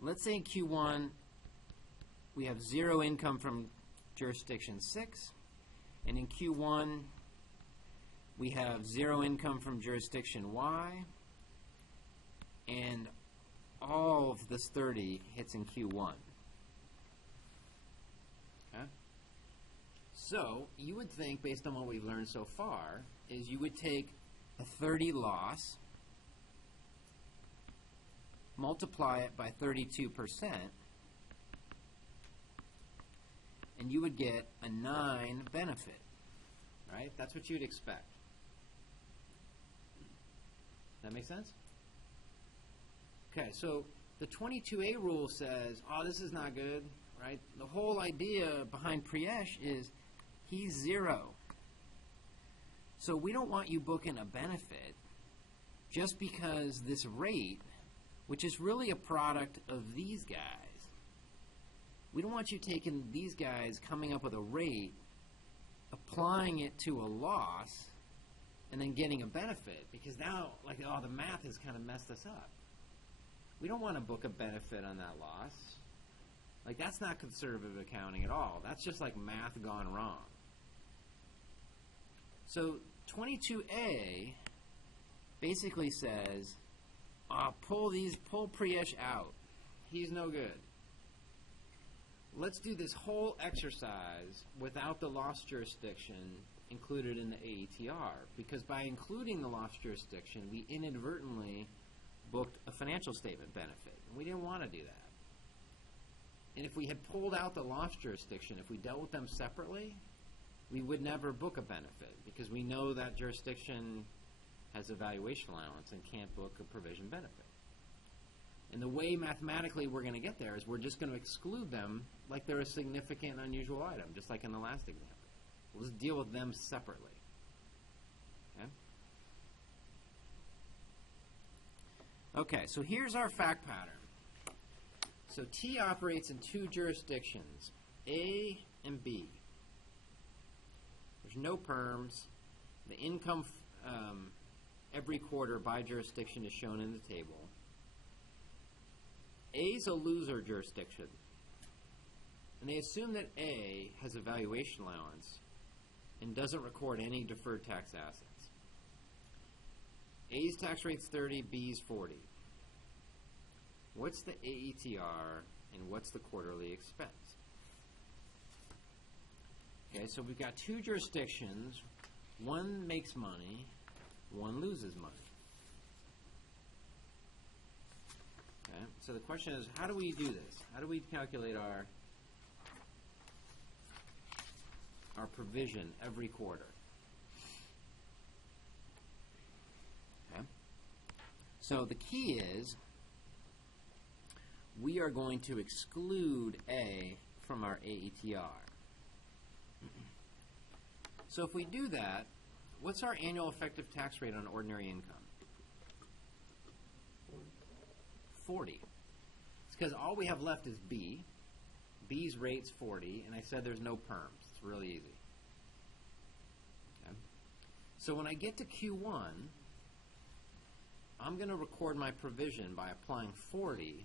let's say in Q1 we have 0 income from jurisdiction 6, and in Q1 we have 0 income from jurisdiction Y, and all of this 30 hits in Q1. Okay? So you would think, based on what we've learned so far, is you would take a 30 loss, multiply it by 32%, and you would get a 9 benefit, right? That's what you'd expect. That make sense? Okay, so the 22A rule says, oh, this is not good, right? The whole idea behind Priyesh is he's 0. So we don't want you booking a benefit just because this rate, which is really a product of these guys, we don't want you taking these guys, coming up with a rate, applying it to a loss, and then getting a benefit, because now, like, oh, the math has kind of messed us up. We don't want to book a benefit on that loss. Like, that's not conservative accounting at all. That's just like math gone wrong. So 22A basically says, pull Priyesh out. He's no good. Let's do this whole exercise without the loss jurisdiction included in the AETR, because by including the loss jurisdiction, we inadvertently booked a financial statement benefit. We didn't want to do that. And if we had pulled out the loss jurisdiction, if we dealt with them separately, we would never book a benefit because we know that jurisdiction has a valuation allowance and can't book a provision benefit. And the way mathematically we're going to get there is we're just going to exclude them like they're a significant unusual item, just like in the last example. We'll just deal with them separately. Okay? Okay, so here's our fact pattern. So T operates in two jurisdictions, A and B. There's no perms. The income every quarter by jurisdiction is shown in the table. A's a loser jurisdiction, and they assume that A has a valuation allowance and doesn't record any deferred tax assets. A's tax rate's 30, B's 40. What's the AETR and what's the quarterly expense? Okay, so we've got two jurisdictions. One makes money, one loses money. Okay, so the question is, how do we do this? How do we calculate our provision every quarter? Okay. So the key is we are going to exclude A from our AETR. So if we do that, what's our annual effective tax rate on ordinary income? 40. It's because all we have left is B. B's rate's 40, and I said there's no perms. It's really easy. Okay. So when I get to Q1, I'm going to record my provision by applying 40,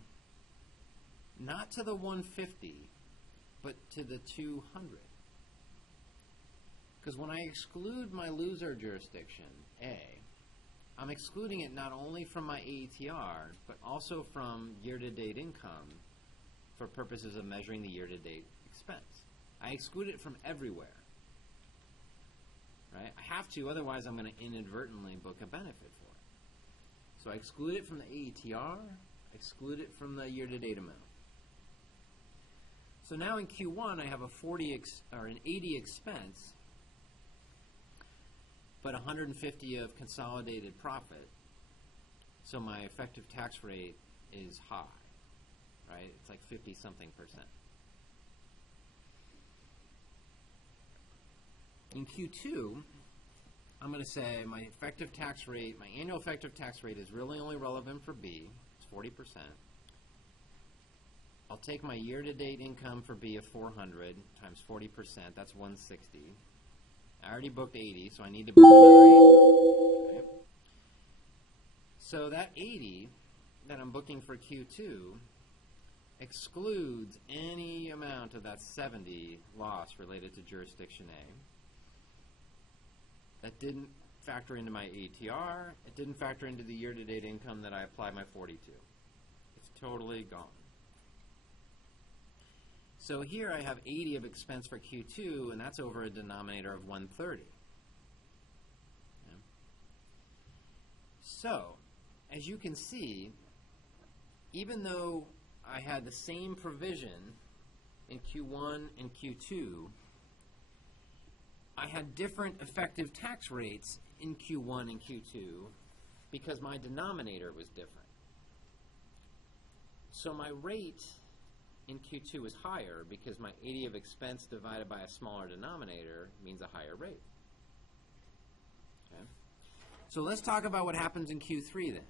not to the 150, but to the 200. Because when I exclude my loser jurisdiction, A, I'm excluding it not only from my AETR, but also from year-to-date income for purposes of measuring the year-to-date expense. I exclude it from everywhere. Right? I have to, otherwise I'm going to inadvertently book a benefit for it. So I exclude it from the AETR, exclude it from the year-to-date amount. So now in Q1 I have an 80 expense, but 150 of consolidated profit, so my effective tax rate is high, right? It's like 50-something%. In Q2, I'm going to say my effective tax rate, my annual effective tax rate is really only relevant for B. It's 40%. I'll take my year-to-date income for B of 400 times 40%. That's 160. I already booked 80, so I need to book another 80. Okay. So that 80 that I'm booking for Q2 excludes any amount of that 70 loss related to jurisdiction A. That didn't factor into my ATR. It didn't factor into the year-to-date income that I applied my 40 to. It's totally gone. So here I have 80 of expense for Q2, and that's over a denominator of 130. Okay. So, as you can see, even though I had the same provision in Q1 and Q2, I had different effective tax rates in Q1 and Q2 because my denominator was different. So my rate in Q2 is higher because my 80 of expense divided by a smaller denominator means a higher rate. Okay. So let's talk about what happens in Q3 then.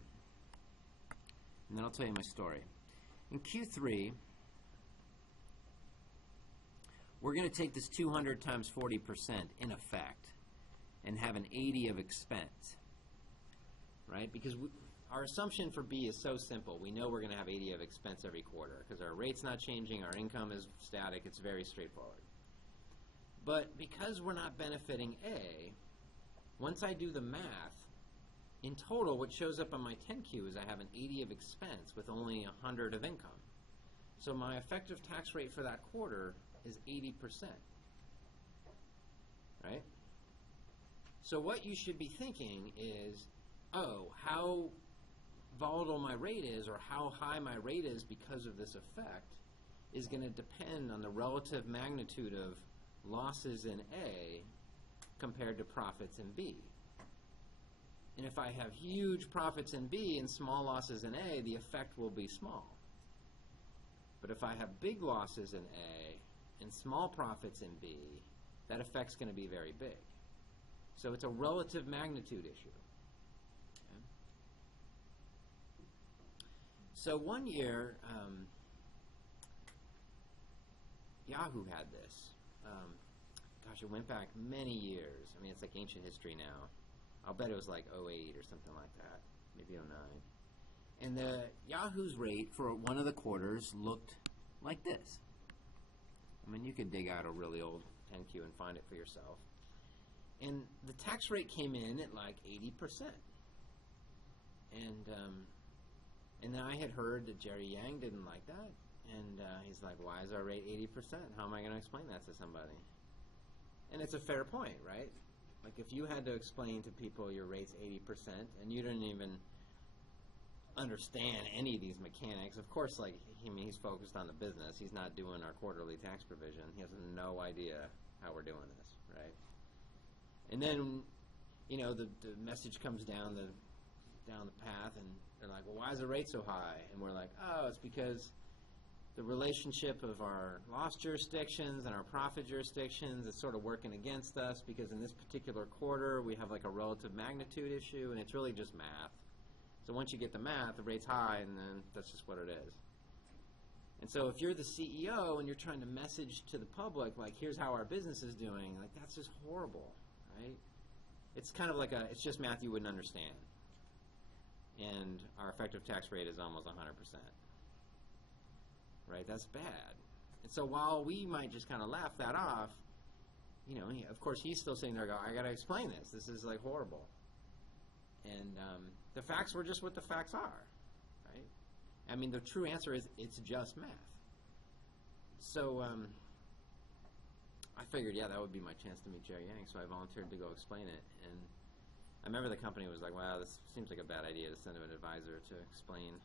And then I'll tell you my story. In Q3, we're going to take this 200 times 40% in effect and have an 80 of expense, right? Because our assumption for B is so simple. We know we're going to have 80 of expense every quarter because our rate's not changing, our income is static, it's very straightforward. But because we're not benefiting A, once I do the math, in total what shows up on my 10Q is I have an 80 of expense with only 100 of income. So my effective tax rate for that quarter is 80%, right? So what you should be thinking is, oh, how volatile my rate is or how high my rate is because of this effect is going to depend on the relative magnitude of losses in A compared to profits in B. And if I have huge profits in B and small losses in A, the effect will be small. But if I have big losses in A and small profits in B, that effect's going to be very big. So it's a relative magnitude issue. Okay? So one year, Yahoo had this. Gosh, it went back many years. I mean, it's like ancient history now. I'll bet it was like 08 or something like that, maybe 09. And the Yahoo's rate for one of the quarters looked like this. I mean, you could dig out a really old 10Q and find it for yourself. And the tax rate came in at like 80%. And then I had heard that Jerry Yang didn't like that. And he's like, why is our rate 80%? How am I going to explain that to somebody? And it's a fair point, right? Like if you had to explain to people your rate's 80% and you didn't even understand any of these mechanics, of course, like, he's focused on the business. He's not doing our quarterly tax provision. He has no idea how we're doing this, right? And then, you know, the message comes down the path, and they're like, well, why is the rate so high? And we're like, oh, it's because the relationship of our loss jurisdictions and our profit jurisdictions is sort of working against us, because in this particular quarter we have like a relative magnitude issue, and it's really just math. So once you get the math, the rate's high, and then that's just what it is. And so if you're the CEO and you're trying to message to the public, like, here's how our business is doing, like, that's just horrible, right? It's kind of like it's just math you wouldn't understand. And our effective tax rate is almost 100%. Right? That's bad. And so while we might just kind of laugh that off, you know, of course he's still sitting there going, I got to explain this. This is like horrible. And the facts were just what the facts are, right? I mean, the true answer is it's just math. So I figured, yeah, that would be my chance to meet Jerry Yang, so I volunteered to go explain it. And I remember the company was like, wow, this seems like a bad idea to send an advisor to explain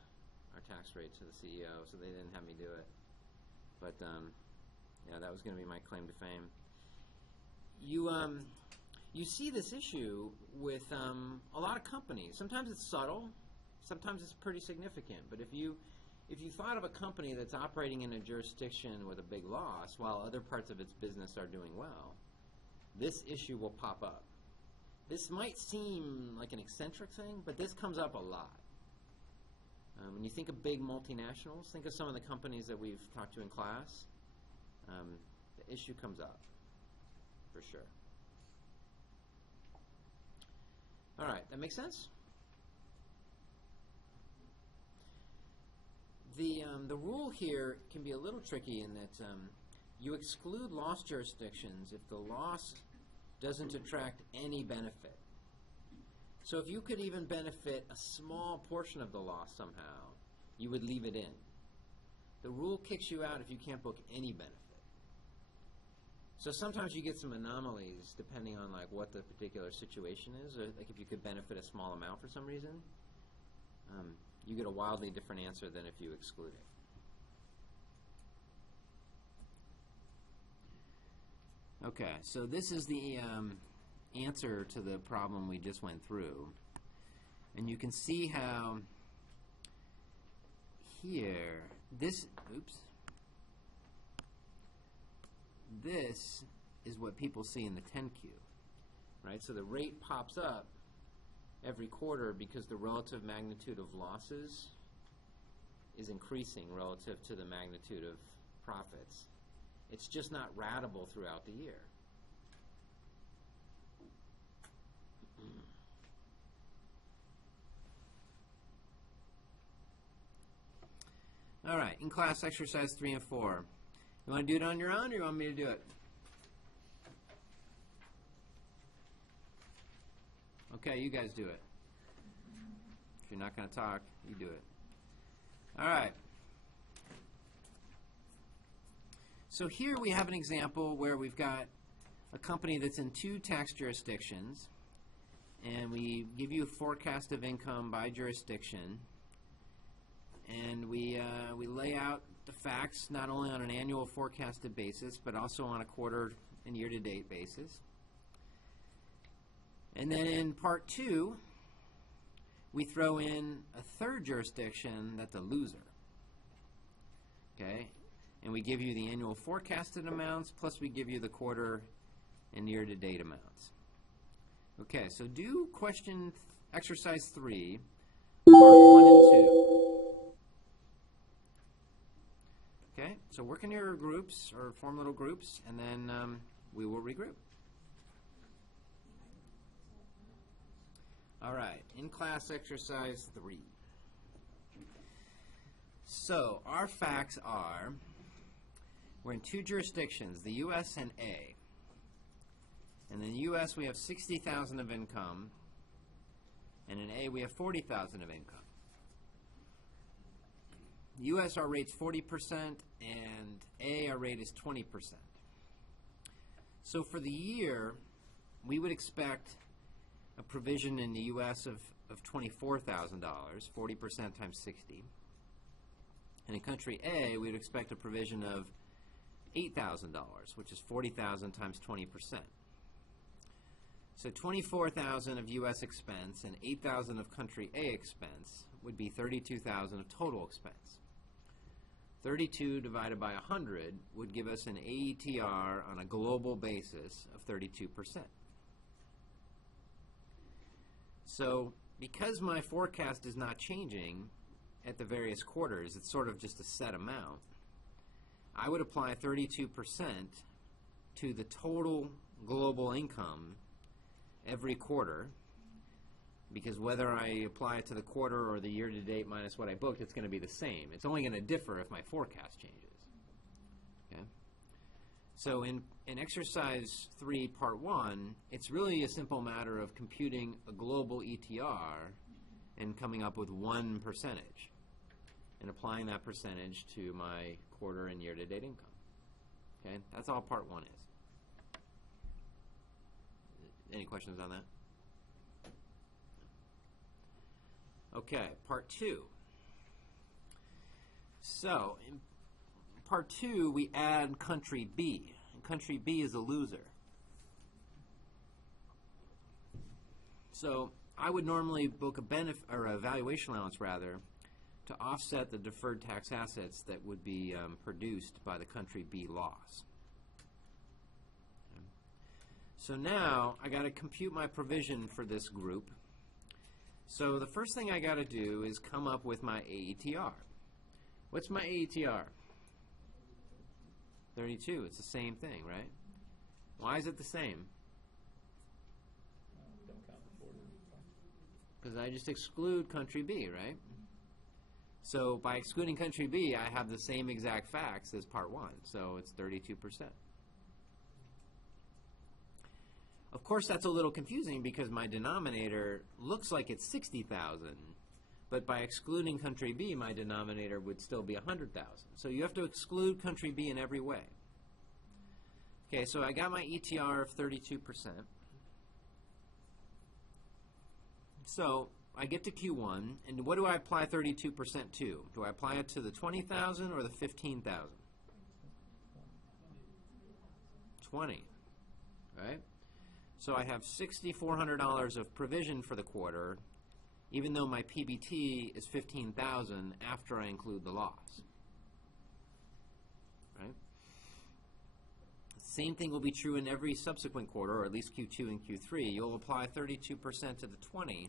our tax rate to the CEO, so they didn't have me do it. But yeah, that was going to be my claim to fame. You see this issue with a lot of companies. Sometimes it's subtle, sometimes it's pretty significant. But if you thought of a company that's operating in a jurisdiction with a big loss while other parts of its business are doing well, this issue will pop up. This might seem like an eccentric thing, but this comes up a lot. When you think of big multinationals, think of some of the companies that we've talked to in class. The issue comes up, for sure. All right, that makes sense? The rule here can be a little tricky in that you exclude loss jurisdictions if the loss doesn't attract any benefit. So if you could even benefit a small portion of the loss somehow, you would leave it in. The rule kicks you out if you can't book any benefit. So sometimes you get some anomalies depending on like what the particular situation is, or like if you could benefit a small amount for some reason, you get a wildly different answer than if you exclude it. Okay, so this is the answer to the problem we just went through. And you can see how here, this is what people see in the 10Q, right? So the rate pops up every quarter because the relative magnitude of losses is increasing relative to the magnitude of profits. It's just not ratable throughout the year. All right, in class exercise 3 and 4. You want to do it on your own, or you want me to do it? Okay, you guys do it. If you're not going to talk, you do it. All right. So here we have an example where we've got a company that's in 2 tax jurisdictions, and we give you a forecast of income by jurisdiction, and we lay out the facts not only on an annual forecasted basis, but also on a quarter and year-to-date basis. And then in part 2, we throw in a third jurisdiction that's a loser. Okay? And we give you the annual forecasted amounts, plus we give you the quarter and year-to-date amounts. Okay, so do exercise 3, part 1 and 2. Okay, so work in your groups, or form little groups, and then we will regroup. All right, in-class exercise 3. So, our facts are, we're in 2 jurisdictions, the U.S. and A. And in the U.S. we have 60,000 of income, and in A we have 40,000 of income. U.S. our rate's 40%, and A our rate is 20%. So for the year, we would expect a provision in the U.S. of $24,000, 40% times 60. And in country A, we would expect a provision of $8,000, which is 40,000 times 20%. So 24,000 of U.S. expense and 8,000 of country A expense would be 32,000 of total expense. 32 divided by 100 would give us an AETR on a global basis of 32%. So because my forecast is not changing at the various quarters, it's sort of just a set amount, I would apply 32% to the total global income every quarter, because whether I apply it to the quarter or the year-to-date minus what I booked, it's going to be the same. It's only going to differ if my forecast changes. Okay? So in exercise 3, part 1, it's really a simple matter of computing a global ETR and coming up with one percentage and applying that percentage to my quarter and year-to-date income. Okay? That's all part 1 is. Any questions on that? Okay, part 2. So, in part 2, we add country B. And country B is a loser. So, I would normally book a benefit or a valuation allowance rather to offset the deferred tax assets that would be produced by the country B loss. So now I got to compute my provision for this group. So the first thing I got to do is come up with my AETR. What's my AETR? 32. It's the same thing, right? Why is it the same? Don't count the quarter. Because I just exclude country B, right? So by excluding country B, I have the same exact facts as part 1. So it's 32%. Of course, that's a little confusing because my denominator looks like it's 60,000, but by excluding country B, my denominator would still be 100,000. So you have to exclude country B in every way. Okay, so I got my ETR of 32%. So I get to Q1, and what do I apply 32% to? Do I apply it to the 20,000 or the 15,000? 20, right? So I have $6,400 of provision for the quarter, even though my PBT is $15,000 after I include the loss. Right? Same thing will be true in every subsequent quarter, or at least Q2 and Q3. You'll apply 32% to the 20,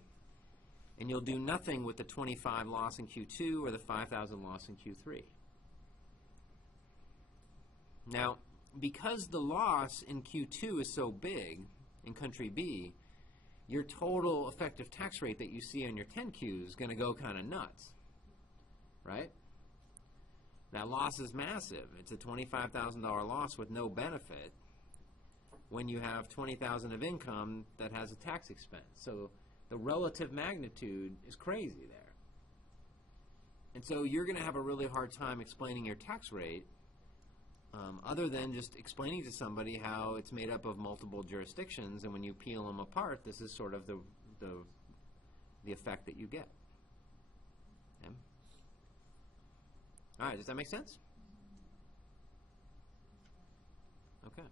and you'll do nothing with the 25 loss in Q2 or the 5,000 loss in Q3. Now, because the loss in Q2 is so big, in country B, your total effective tax rate that you see on your 10Q is going to go kind of nuts, right? That loss is massive. It's a $25,000 loss with no benefit when you have $20,000 of income that has a tax expense. So the relative magnitude is crazy there. And so you're going to have a really hard time explaining your tax rate other than just explaining to somebody how it's made up of multiple jurisdictions, and when you peel them apart, this is sort of the effect that you get. Okay. All right, does that make sense? Okay.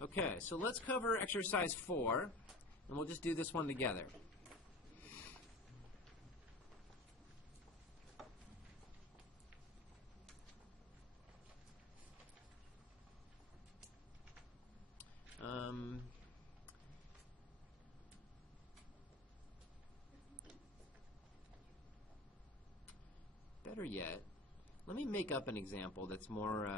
Okay, so let's cover exercise 4, and we'll just do this one together. Better yet, let me make up an example that's more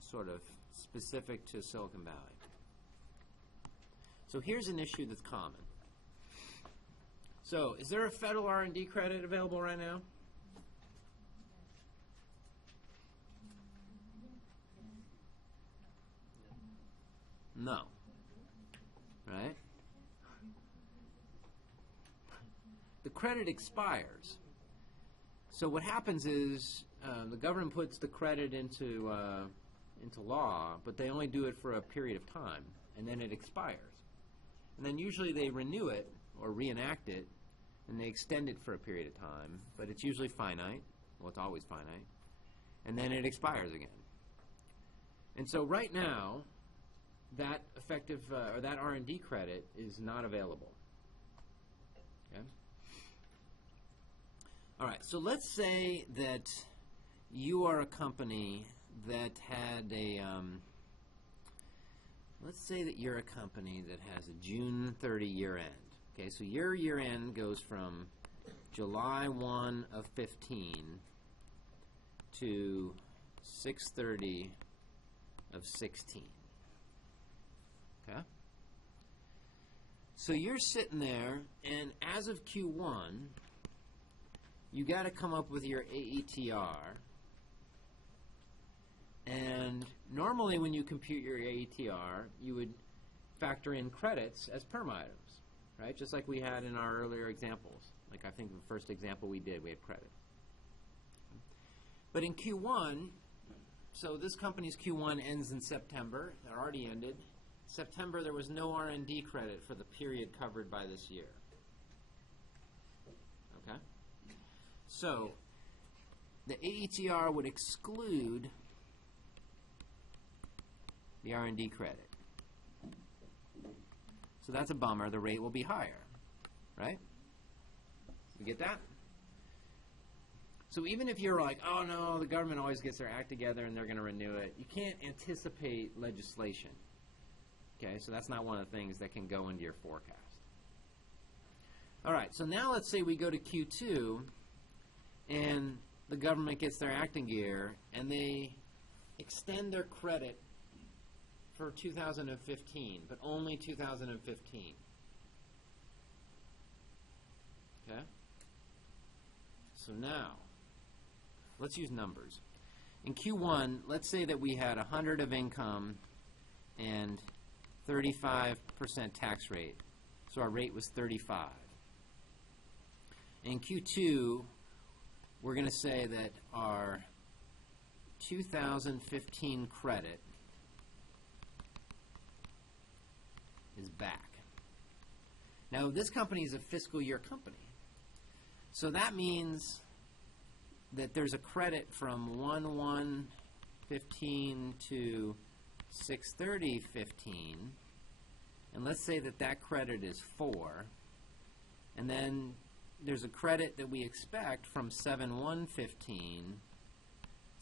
sort of specific to Silicon Valley. So here's an issue that's common. So is there a federal R&D credit available right now? No. Right? The credit expires. So what happens is the government puts the credit into law, but they only do it for a period of time, and then it expires. And then usually they renew it or reenact it, and they extend it for a period of time, but it's usually finite. Well, it's always finite. And then it expires again. And so right now, that effective or that R&D credit is not available. Okay? All right, so let's say that you are a company that had a, let's say that you're a company that has a June 30 year end. Okay, so your year end goes from July 1 of 15 to 6/30 of 16. Okay? So you're sitting there, and as of Q1, you got to come up with your AETR. And normally when you compute your AETR, you would factor in credits as perm items, right? Just like we had in our earlier examples. Like I think the first example we did, we had credit. But in Q1, so this company's Q1 ends in September. It already ended. September, there was no R&D credit for the period covered by this year. Okay? So the AETR would exclude the R&D credit. So that's a bummer. The rate will be higher, right? You get that? So even if you're like, oh no, the government always gets their act together and they're going to renew it, you can't anticipate legislation. Okay, so that's not one of the things that can go into your forecast. All right, so now let's say we go to Q2 and the government gets their act in gear and they extend their credit for 2015, but only 2015. Okay? So now, let's use numbers. In Q1, let's say that we had 100 of income and 35% tax rate. So our rate was 35. In Q2, we're going to say that our 2015 credit is back. Now, this company is a fiscal year company. So that means that there's a credit from 1/1/15 to 6/30/15, and let's say that that credit is 4, and then there's a credit that we expect from 7/1/15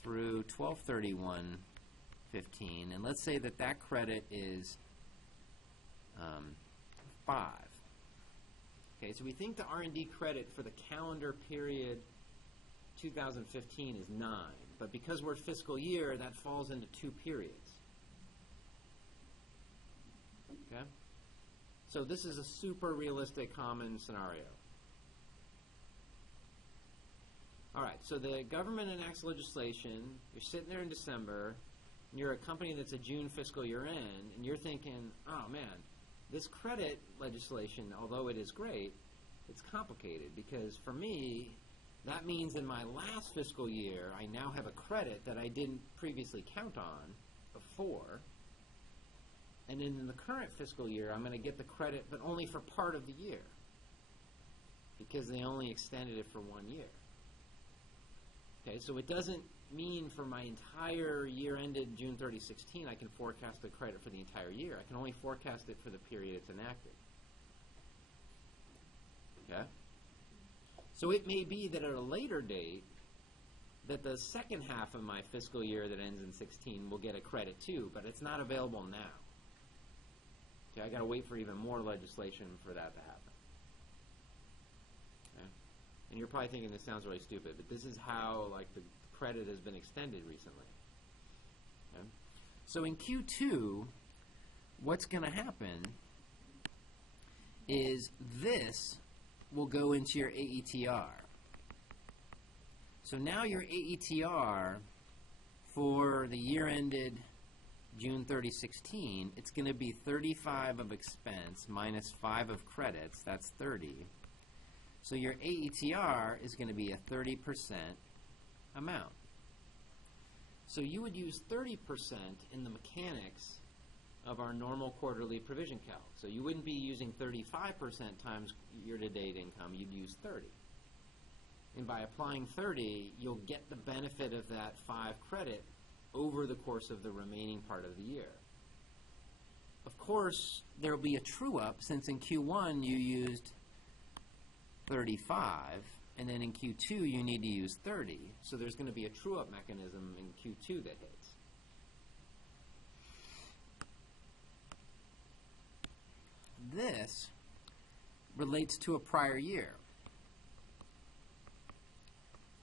through 12/31/15, and let's say that that credit is 5. Okay, so we think the R&D credit for the calendar period 2015 is 9, but because we're fiscal year, that falls into 2 periods. Okay? So this is a super realistic common scenario. All right, so the government enacts legislation, you're sitting there in December, and you're a company that's a June fiscal year end, and you're thinking, oh man, this credit legislation, although it is great, it's complicated because for me, that means in my last fiscal year, I now have a credit that I didn't previously count on of 4. And in the current fiscal year, I'm going to get the credit, but only for part of the year. because they only extended it for 1 year. Okay, so it doesn't mean for my entire year ended June 30, 16, I can forecast the credit for the entire year. I can only forecast it for the period it's enacted. Okay? So it may be that at a later date, that the second half of my fiscal year that ends in 16 will get a credit too, but it's not available now. Okay, I got to wait for even more legislation for that to happen. Okay? And you're probably thinking this sounds really stupid, but this is how like the credit has been extended recently. Okay? So in Q2, what's going to happen is this will go into your AETR. So now your AETR for the year ended June 30, 16, it's going to be 35 of expense minus 5 of credits, that's 30. So your AETR is going to be a 30% amount. So you would use 30% in the mechanics of our normal quarterly provision calc. So you wouldn't be using 35% times year-to-date income, you'd use 30. And by applying 30, you'll get the benefit of that 5 credit over the course of the remaining part of the year. Of course, there will be a true-up since in Q1 you used 35, and then in Q2 you need to use 30. So there's going to be a true-up mechanism in Q2 that hits. This relates to a prior year.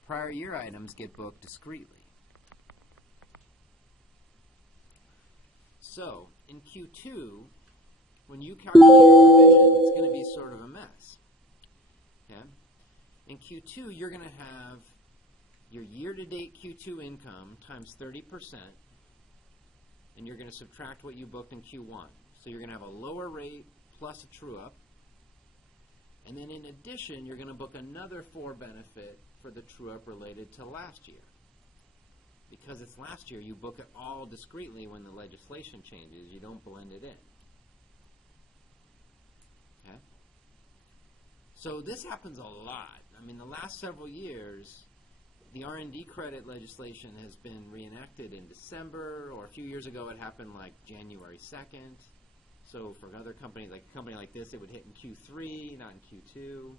Prior year items get booked discretely. So, in Q2, when you calculate your provision, it's going to be sort of a mess. Okay? In Q2, you're going to have your year-to-date Q2 income times 30%, and you're going to subtract what you booked in Q1. So you're going to have a lower rate plus a true-up, and then in addition, you're going to book another 4 benefit for the true-up related to last year. Because it's last year, you book it all discretely when the legislation changes. You don't blend it in. Okay? So this happens a lot. I mean, the last several years, the R&D credit legislation has been reenacted in December, or a few years ago it happened like January 2nd. So for another company, like a company like this, it would hit in Q3, not in Q2.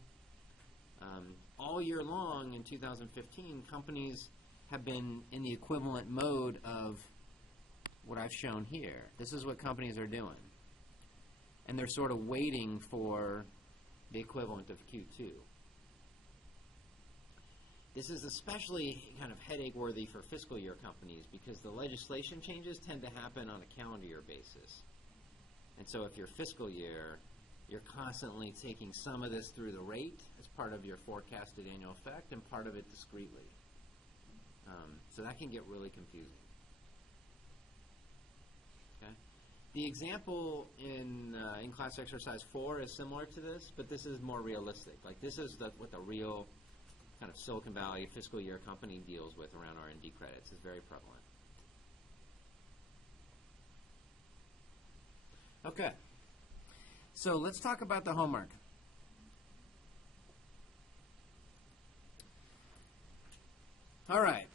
All year long in 2015, companies have been in the equivalent mode of what I've shown here. This is what companies are doing. And they're sort of waiting for the equivalent of Q2. This is especially kind of headache-worthy for fiscal year companies because the legislation changes tend to happen on a calendar year basis. And so if your fiscal year, you're constantly taking some of this through the rate as part of your forecasted annual effect and part of it discretely. So that can get really confusing. Okay? The example in class exercise 4 is similar to this, but this is more realistic. Like this is what the real kind of Silicon Valley fiscal year company deals with around R&D credits. It's very prevalent. Okay. So let's talk about the homework. All right.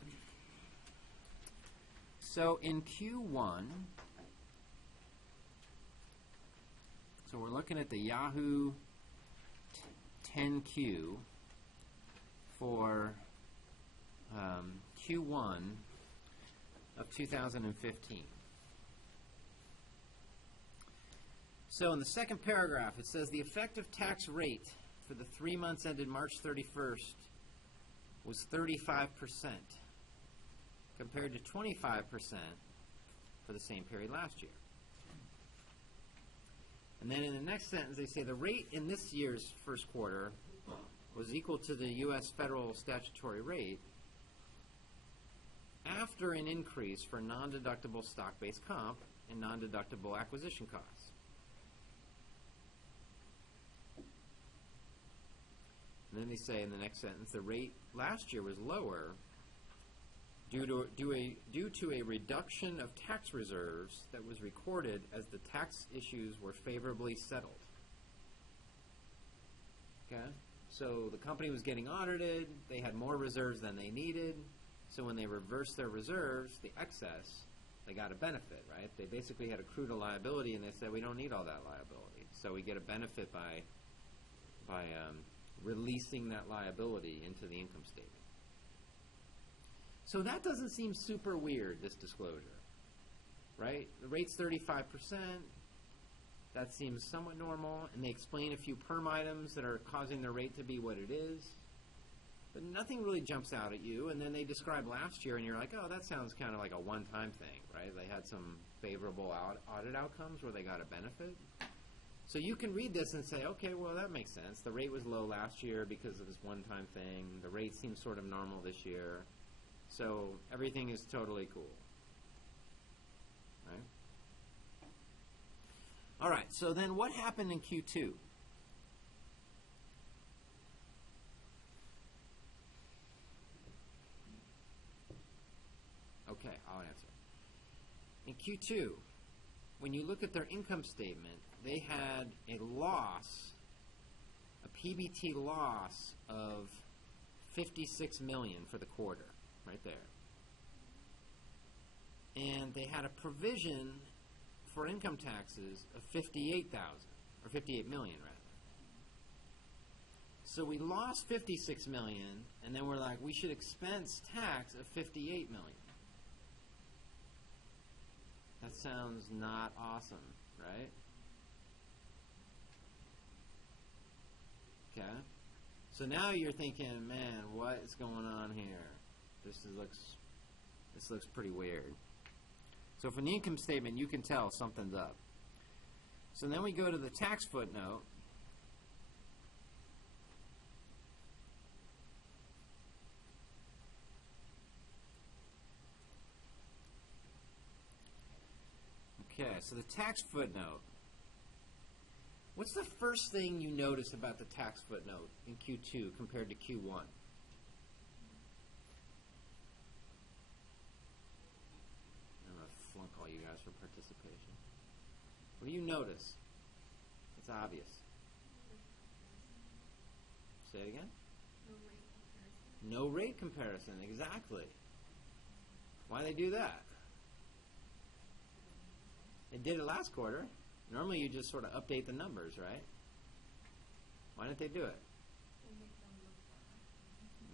So in Q1, so we're looking at the Yahoo 10Q for Q1 of 2015. So in the second paragraph, it says the effective tax rate for the 3 months ended March 31st was 35% compared to 25% for the same period last year. And then in the next sentence, they say the rate in this year's first quarter was equal to the U.S. federal statutory rate after an increase for non-deductible stock-based comp and non-deductible acquisition costs. And then they say in the next sentence, the rate last year was lower due to a reduction of tax reserves that was recorded as the tax issues were favorably settled. Okay? So the company was getting audited, they had more reserves than they needed, so when they reversed their reserves, the excess, they got a benefit, right? They basically had accrued a liability, and they said, we don't need all that liability. So we get a benefit by releasing that liability into the income statement. So that doesn't seem super weird, this disclosure, right? The rate's 35%. That seems somewhat normal, and they explain a few perm items that are causing the rate to be what it is. But nothing really jumps out at you, and then they describe last year, and you're like, oh, that sounds kind of like a one-time thing, right? They had some favorable audit outcomes where they got a benefit. So you can read this and say, okay, well, that makes sense. The rate was low last year because of this one-time thing. The rate seems sort of normal this year. So everything is totally cool, right? All right, so then what happened in Q2? Okay, I'll answer. In Q2, when you look at their income statement, they had a loss, a PBT loss of $56 million for the quarter, right there. And they had a provision for income taxes of $58,000, or $58 million rather. So we lost $56 million, and then we're like, we should expense tax of $58 million. That sounds not awesome, right? Okay. So now you're thinking, man, what is going on here? This looks pretty weird. So from the income statement, you can tell something's up. So then we go to the tax footnote. Okay, so the tax footnote. What's the first thing you notice about the tax footnote in Q2 compared to Q1? Flunk all you guys for participation. What do you notice? It's obvious. Say it again? No rate comparison, exactly. Why do they do that? They did it last quarter. Normally you just sort of update the numbers, right? Why didn't they do it?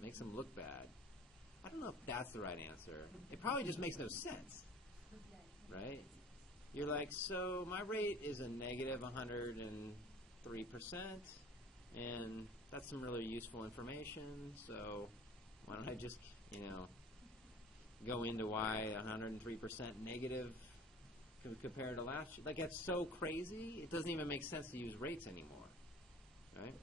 Makes them look bad. I don't know if that's the right answer. It probably just makes no sense. Right? You're like, so my rate is a negative 103%, and that's some really useful information, so why don't I just, go into why 103% negative compared to last year? Like, that's so crazy, it doesn't even make sense to use rates anymore, right?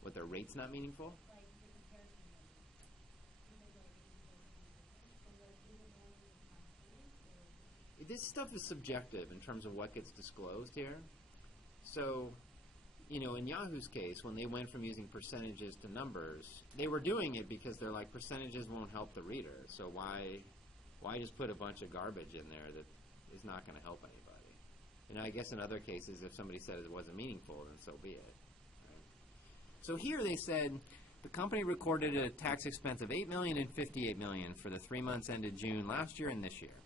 What, their rate's not meaningful? This stuff is subjective in terms of what gets disclosed here. So, in Yahoo's case, when they went from using percentages to numbers, they were doing it because they're like, percentages won't help the reader. So why just put a bunch of garbage in there that is not going to help anybody? I guess in other cases, if somebody said it wasn't meaningful, then so be it. So here they said the company recorded a tax expense of $8 million and $58 million for the 3 months ended June last year and this year.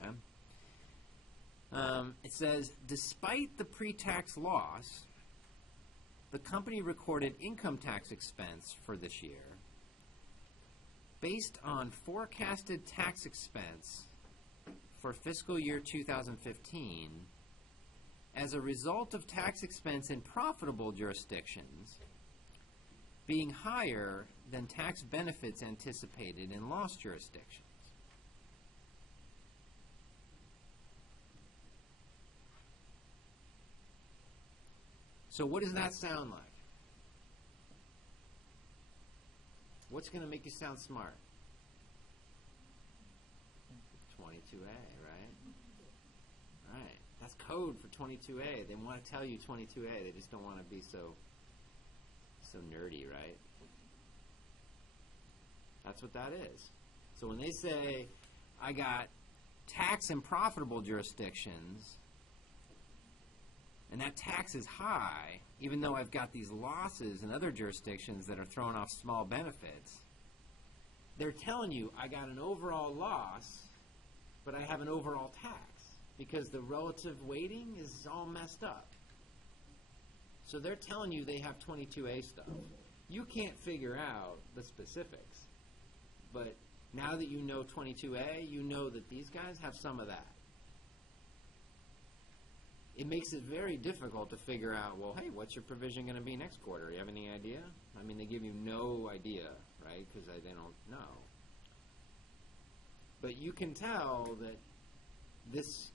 Okay. It says, despite the pre-tax loss, the company recorded income tax expense for this year based on forecasted tax expense for fiscal year 2015 as a result of tax expense in profitable jurisdictions being higher than tax benefits anticipated in loss jurisdictions. So what does that sound like? What's going to make you sound smart? 22A, right? Right. That's code for 22A. They want to tell you 22A. They just don't want to be so nerdy, right? That's what that is. So when they say, I got tax and profitable jurisdictions, and that tax is high, even though I've got these losses in other jurisdictions that are throwing off small benefits, they're telling you I got an overall loss, but I have an overall tax because the relative weighting is all messed up. So they're telling you they have 22A stuff. You can't figure out the specifics, but now that you know 22A, you know that these guys have some of that. It makes it very difficult to figure out, well, hey, what's your provision going to be next quarter? You have any idea? I mean, they give you no idea, right, because they don't know. But you can tell that this,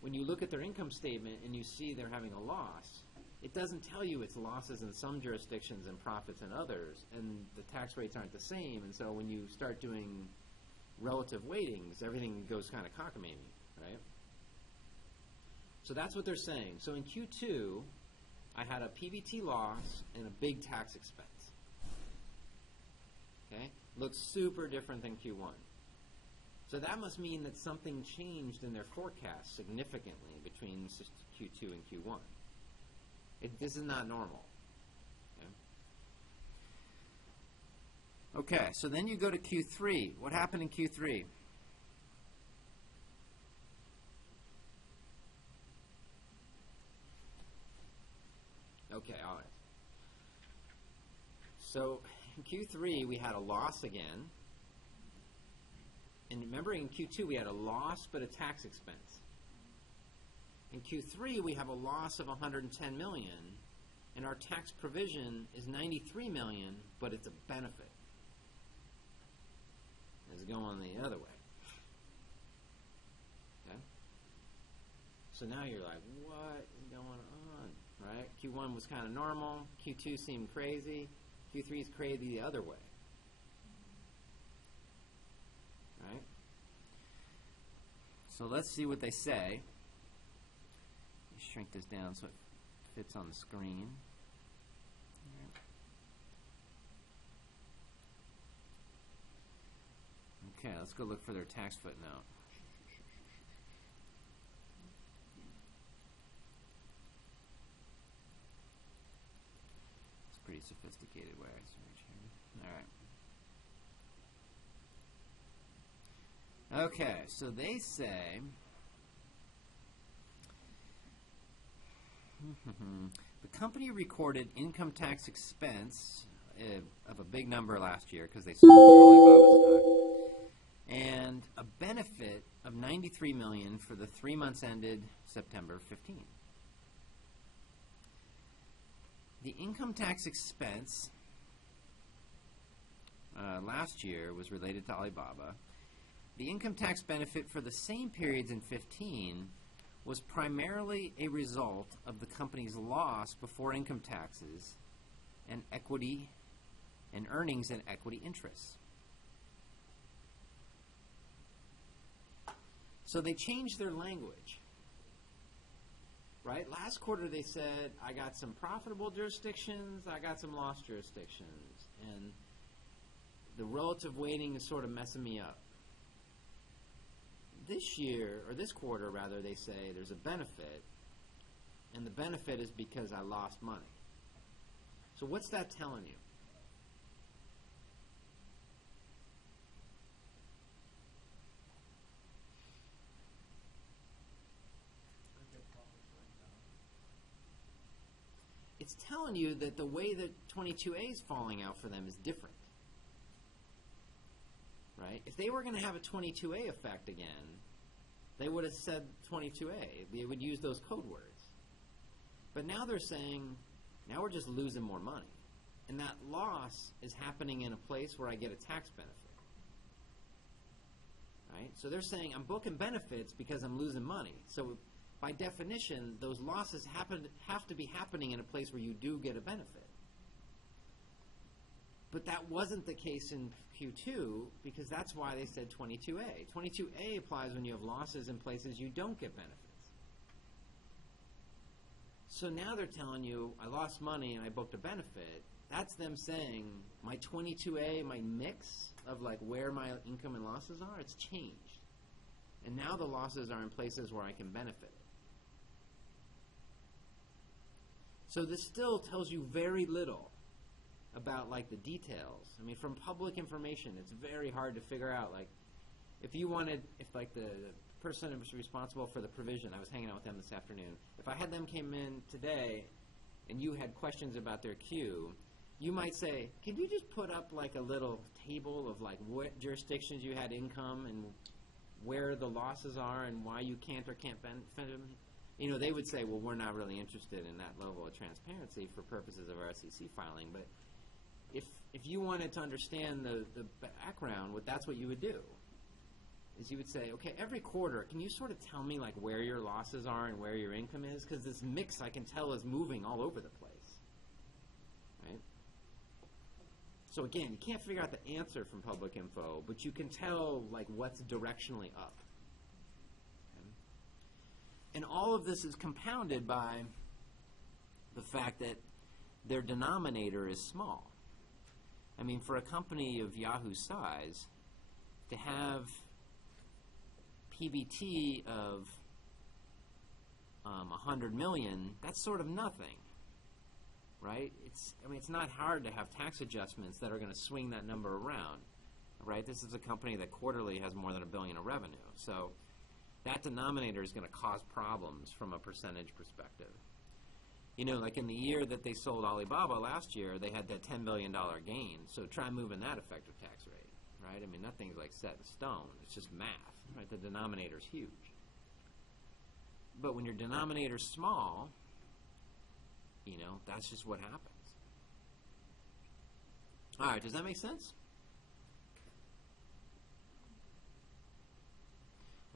when you look at their income statement and you see they're having a loss, it doesn't tell you it's losses in some jurisdictions and profits in others, and the tax rates aren't the same, and so when you start doing relative weightings, everything goes kind of cockamamie, right? So that's what they're saying. So in Q2, I had a PBT loss and a big tax expense. Okay? Looks super different than Q1. So that must mean that something changed in their forecast significantly between Q2 and Q1. This is not normal. Okay, so then you go to Q3. What happened in Q3? Okay, all right. So in Q3, we had a loss again. And remember, in Q2, we had a loss but a tax expense. In Q3, we have a loss of $110 million, and our tax provision is $93 million, but it's a benefit. It's going the other way. Okay? So now you're like, what is going on? Right? Q1 was kind of normal. Q2 seemed crazy. Q3 is crazy the other way. Right? So let's see what they say. Let me shrink this down so it fits on the screen. Okay, let's go look for their tax footnote. It's a pretty sophisticated way I search here. All right. Okay, so they say the company recorded income tax expense of a big number last year because they sold Alibaba stock, and a benefit of $93 million for the 3 months ended September 15. The income tax expense last year was related to Alibaba. The income tax benefit for the same periods in 15 was primarily a result of the company's loss before income taxes and equity and earnings and equity interests. So they changed their language. Right? Last quarter they said, I got some profitable jurisdictions, I got some loss jurisdictions, and the relative weighting is sort of messing me up. This year, or this quarter rather, they say there's a benefit, and the benefit is because I lost money. So what's that telling you? It's telling you that the way that 22A is falling out for them is different. Right? If they were going to have a 22A effect again, they would have said 22A. They would use those code words. But now they're saying, now we're just losing more money. And that loss is happening in a place where I get a tax benefit. Right? So they're saying I'm booking benefits because I'm losing money. So by definition, those losses have to be happening in a place where you do get a benefit. But that wasn't the case in Q2 because that's why they said 22A. 22A applies when you have losses in places you don't get benefits. So now they're telling you, I lost money and I booked a benefit, that's them saying my 22A, my mix of like where my income and losses are, it's changed. And now the losses are in places where I can benefit. So this still tells you very little about like the details. I mean, from public information, it's very hard to figure out, like, if you wanted, if like the person who was responsible for the provision, I was hanging out with them this afternoon, if I had them came in today and you had questions about their queue, you might say, can you just put up like a little table of like what jurisdictions you had income and where the losses are and why you can't or can't benefit them? You know, they would say, well, we're not really interested in that level of transparency for purposes of our SEC filing. But if you wanted to understand the background, that's what you would do, is you would say, okay, every quarter, can you sort of tell me like where your losses are and where your income is? Because this mix, I can tell, is moving all over the place, right? So again, you can't figure out the answer from public info, but you can tell like what's directionally up. And all of this is compounded by the fact that their denominator is small. I mean, for a company of Yahoo's size, to have PBT of 100 million, that's sort of nothing, right? I mean, it's not hard to have tax adjustments that are going to swing that number around, right? This is a company that quarterly has more than $1 billion of revenue. So that denominator is going to cause problems from a percentage perspective. You know, like in the year that they sold Alibaba last year, they had that $10 billion gain. So try moving that effective tax rate, right? I mean, that thing's like set in stone. It's just math, right? The denominator's huge. But when your denominator's small, you know, that's just what happens. All right, does that make sense?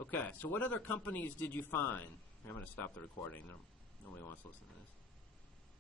Okay, so what other companies did you find? I'm going to stop the recording. Nobody wants to listen to this.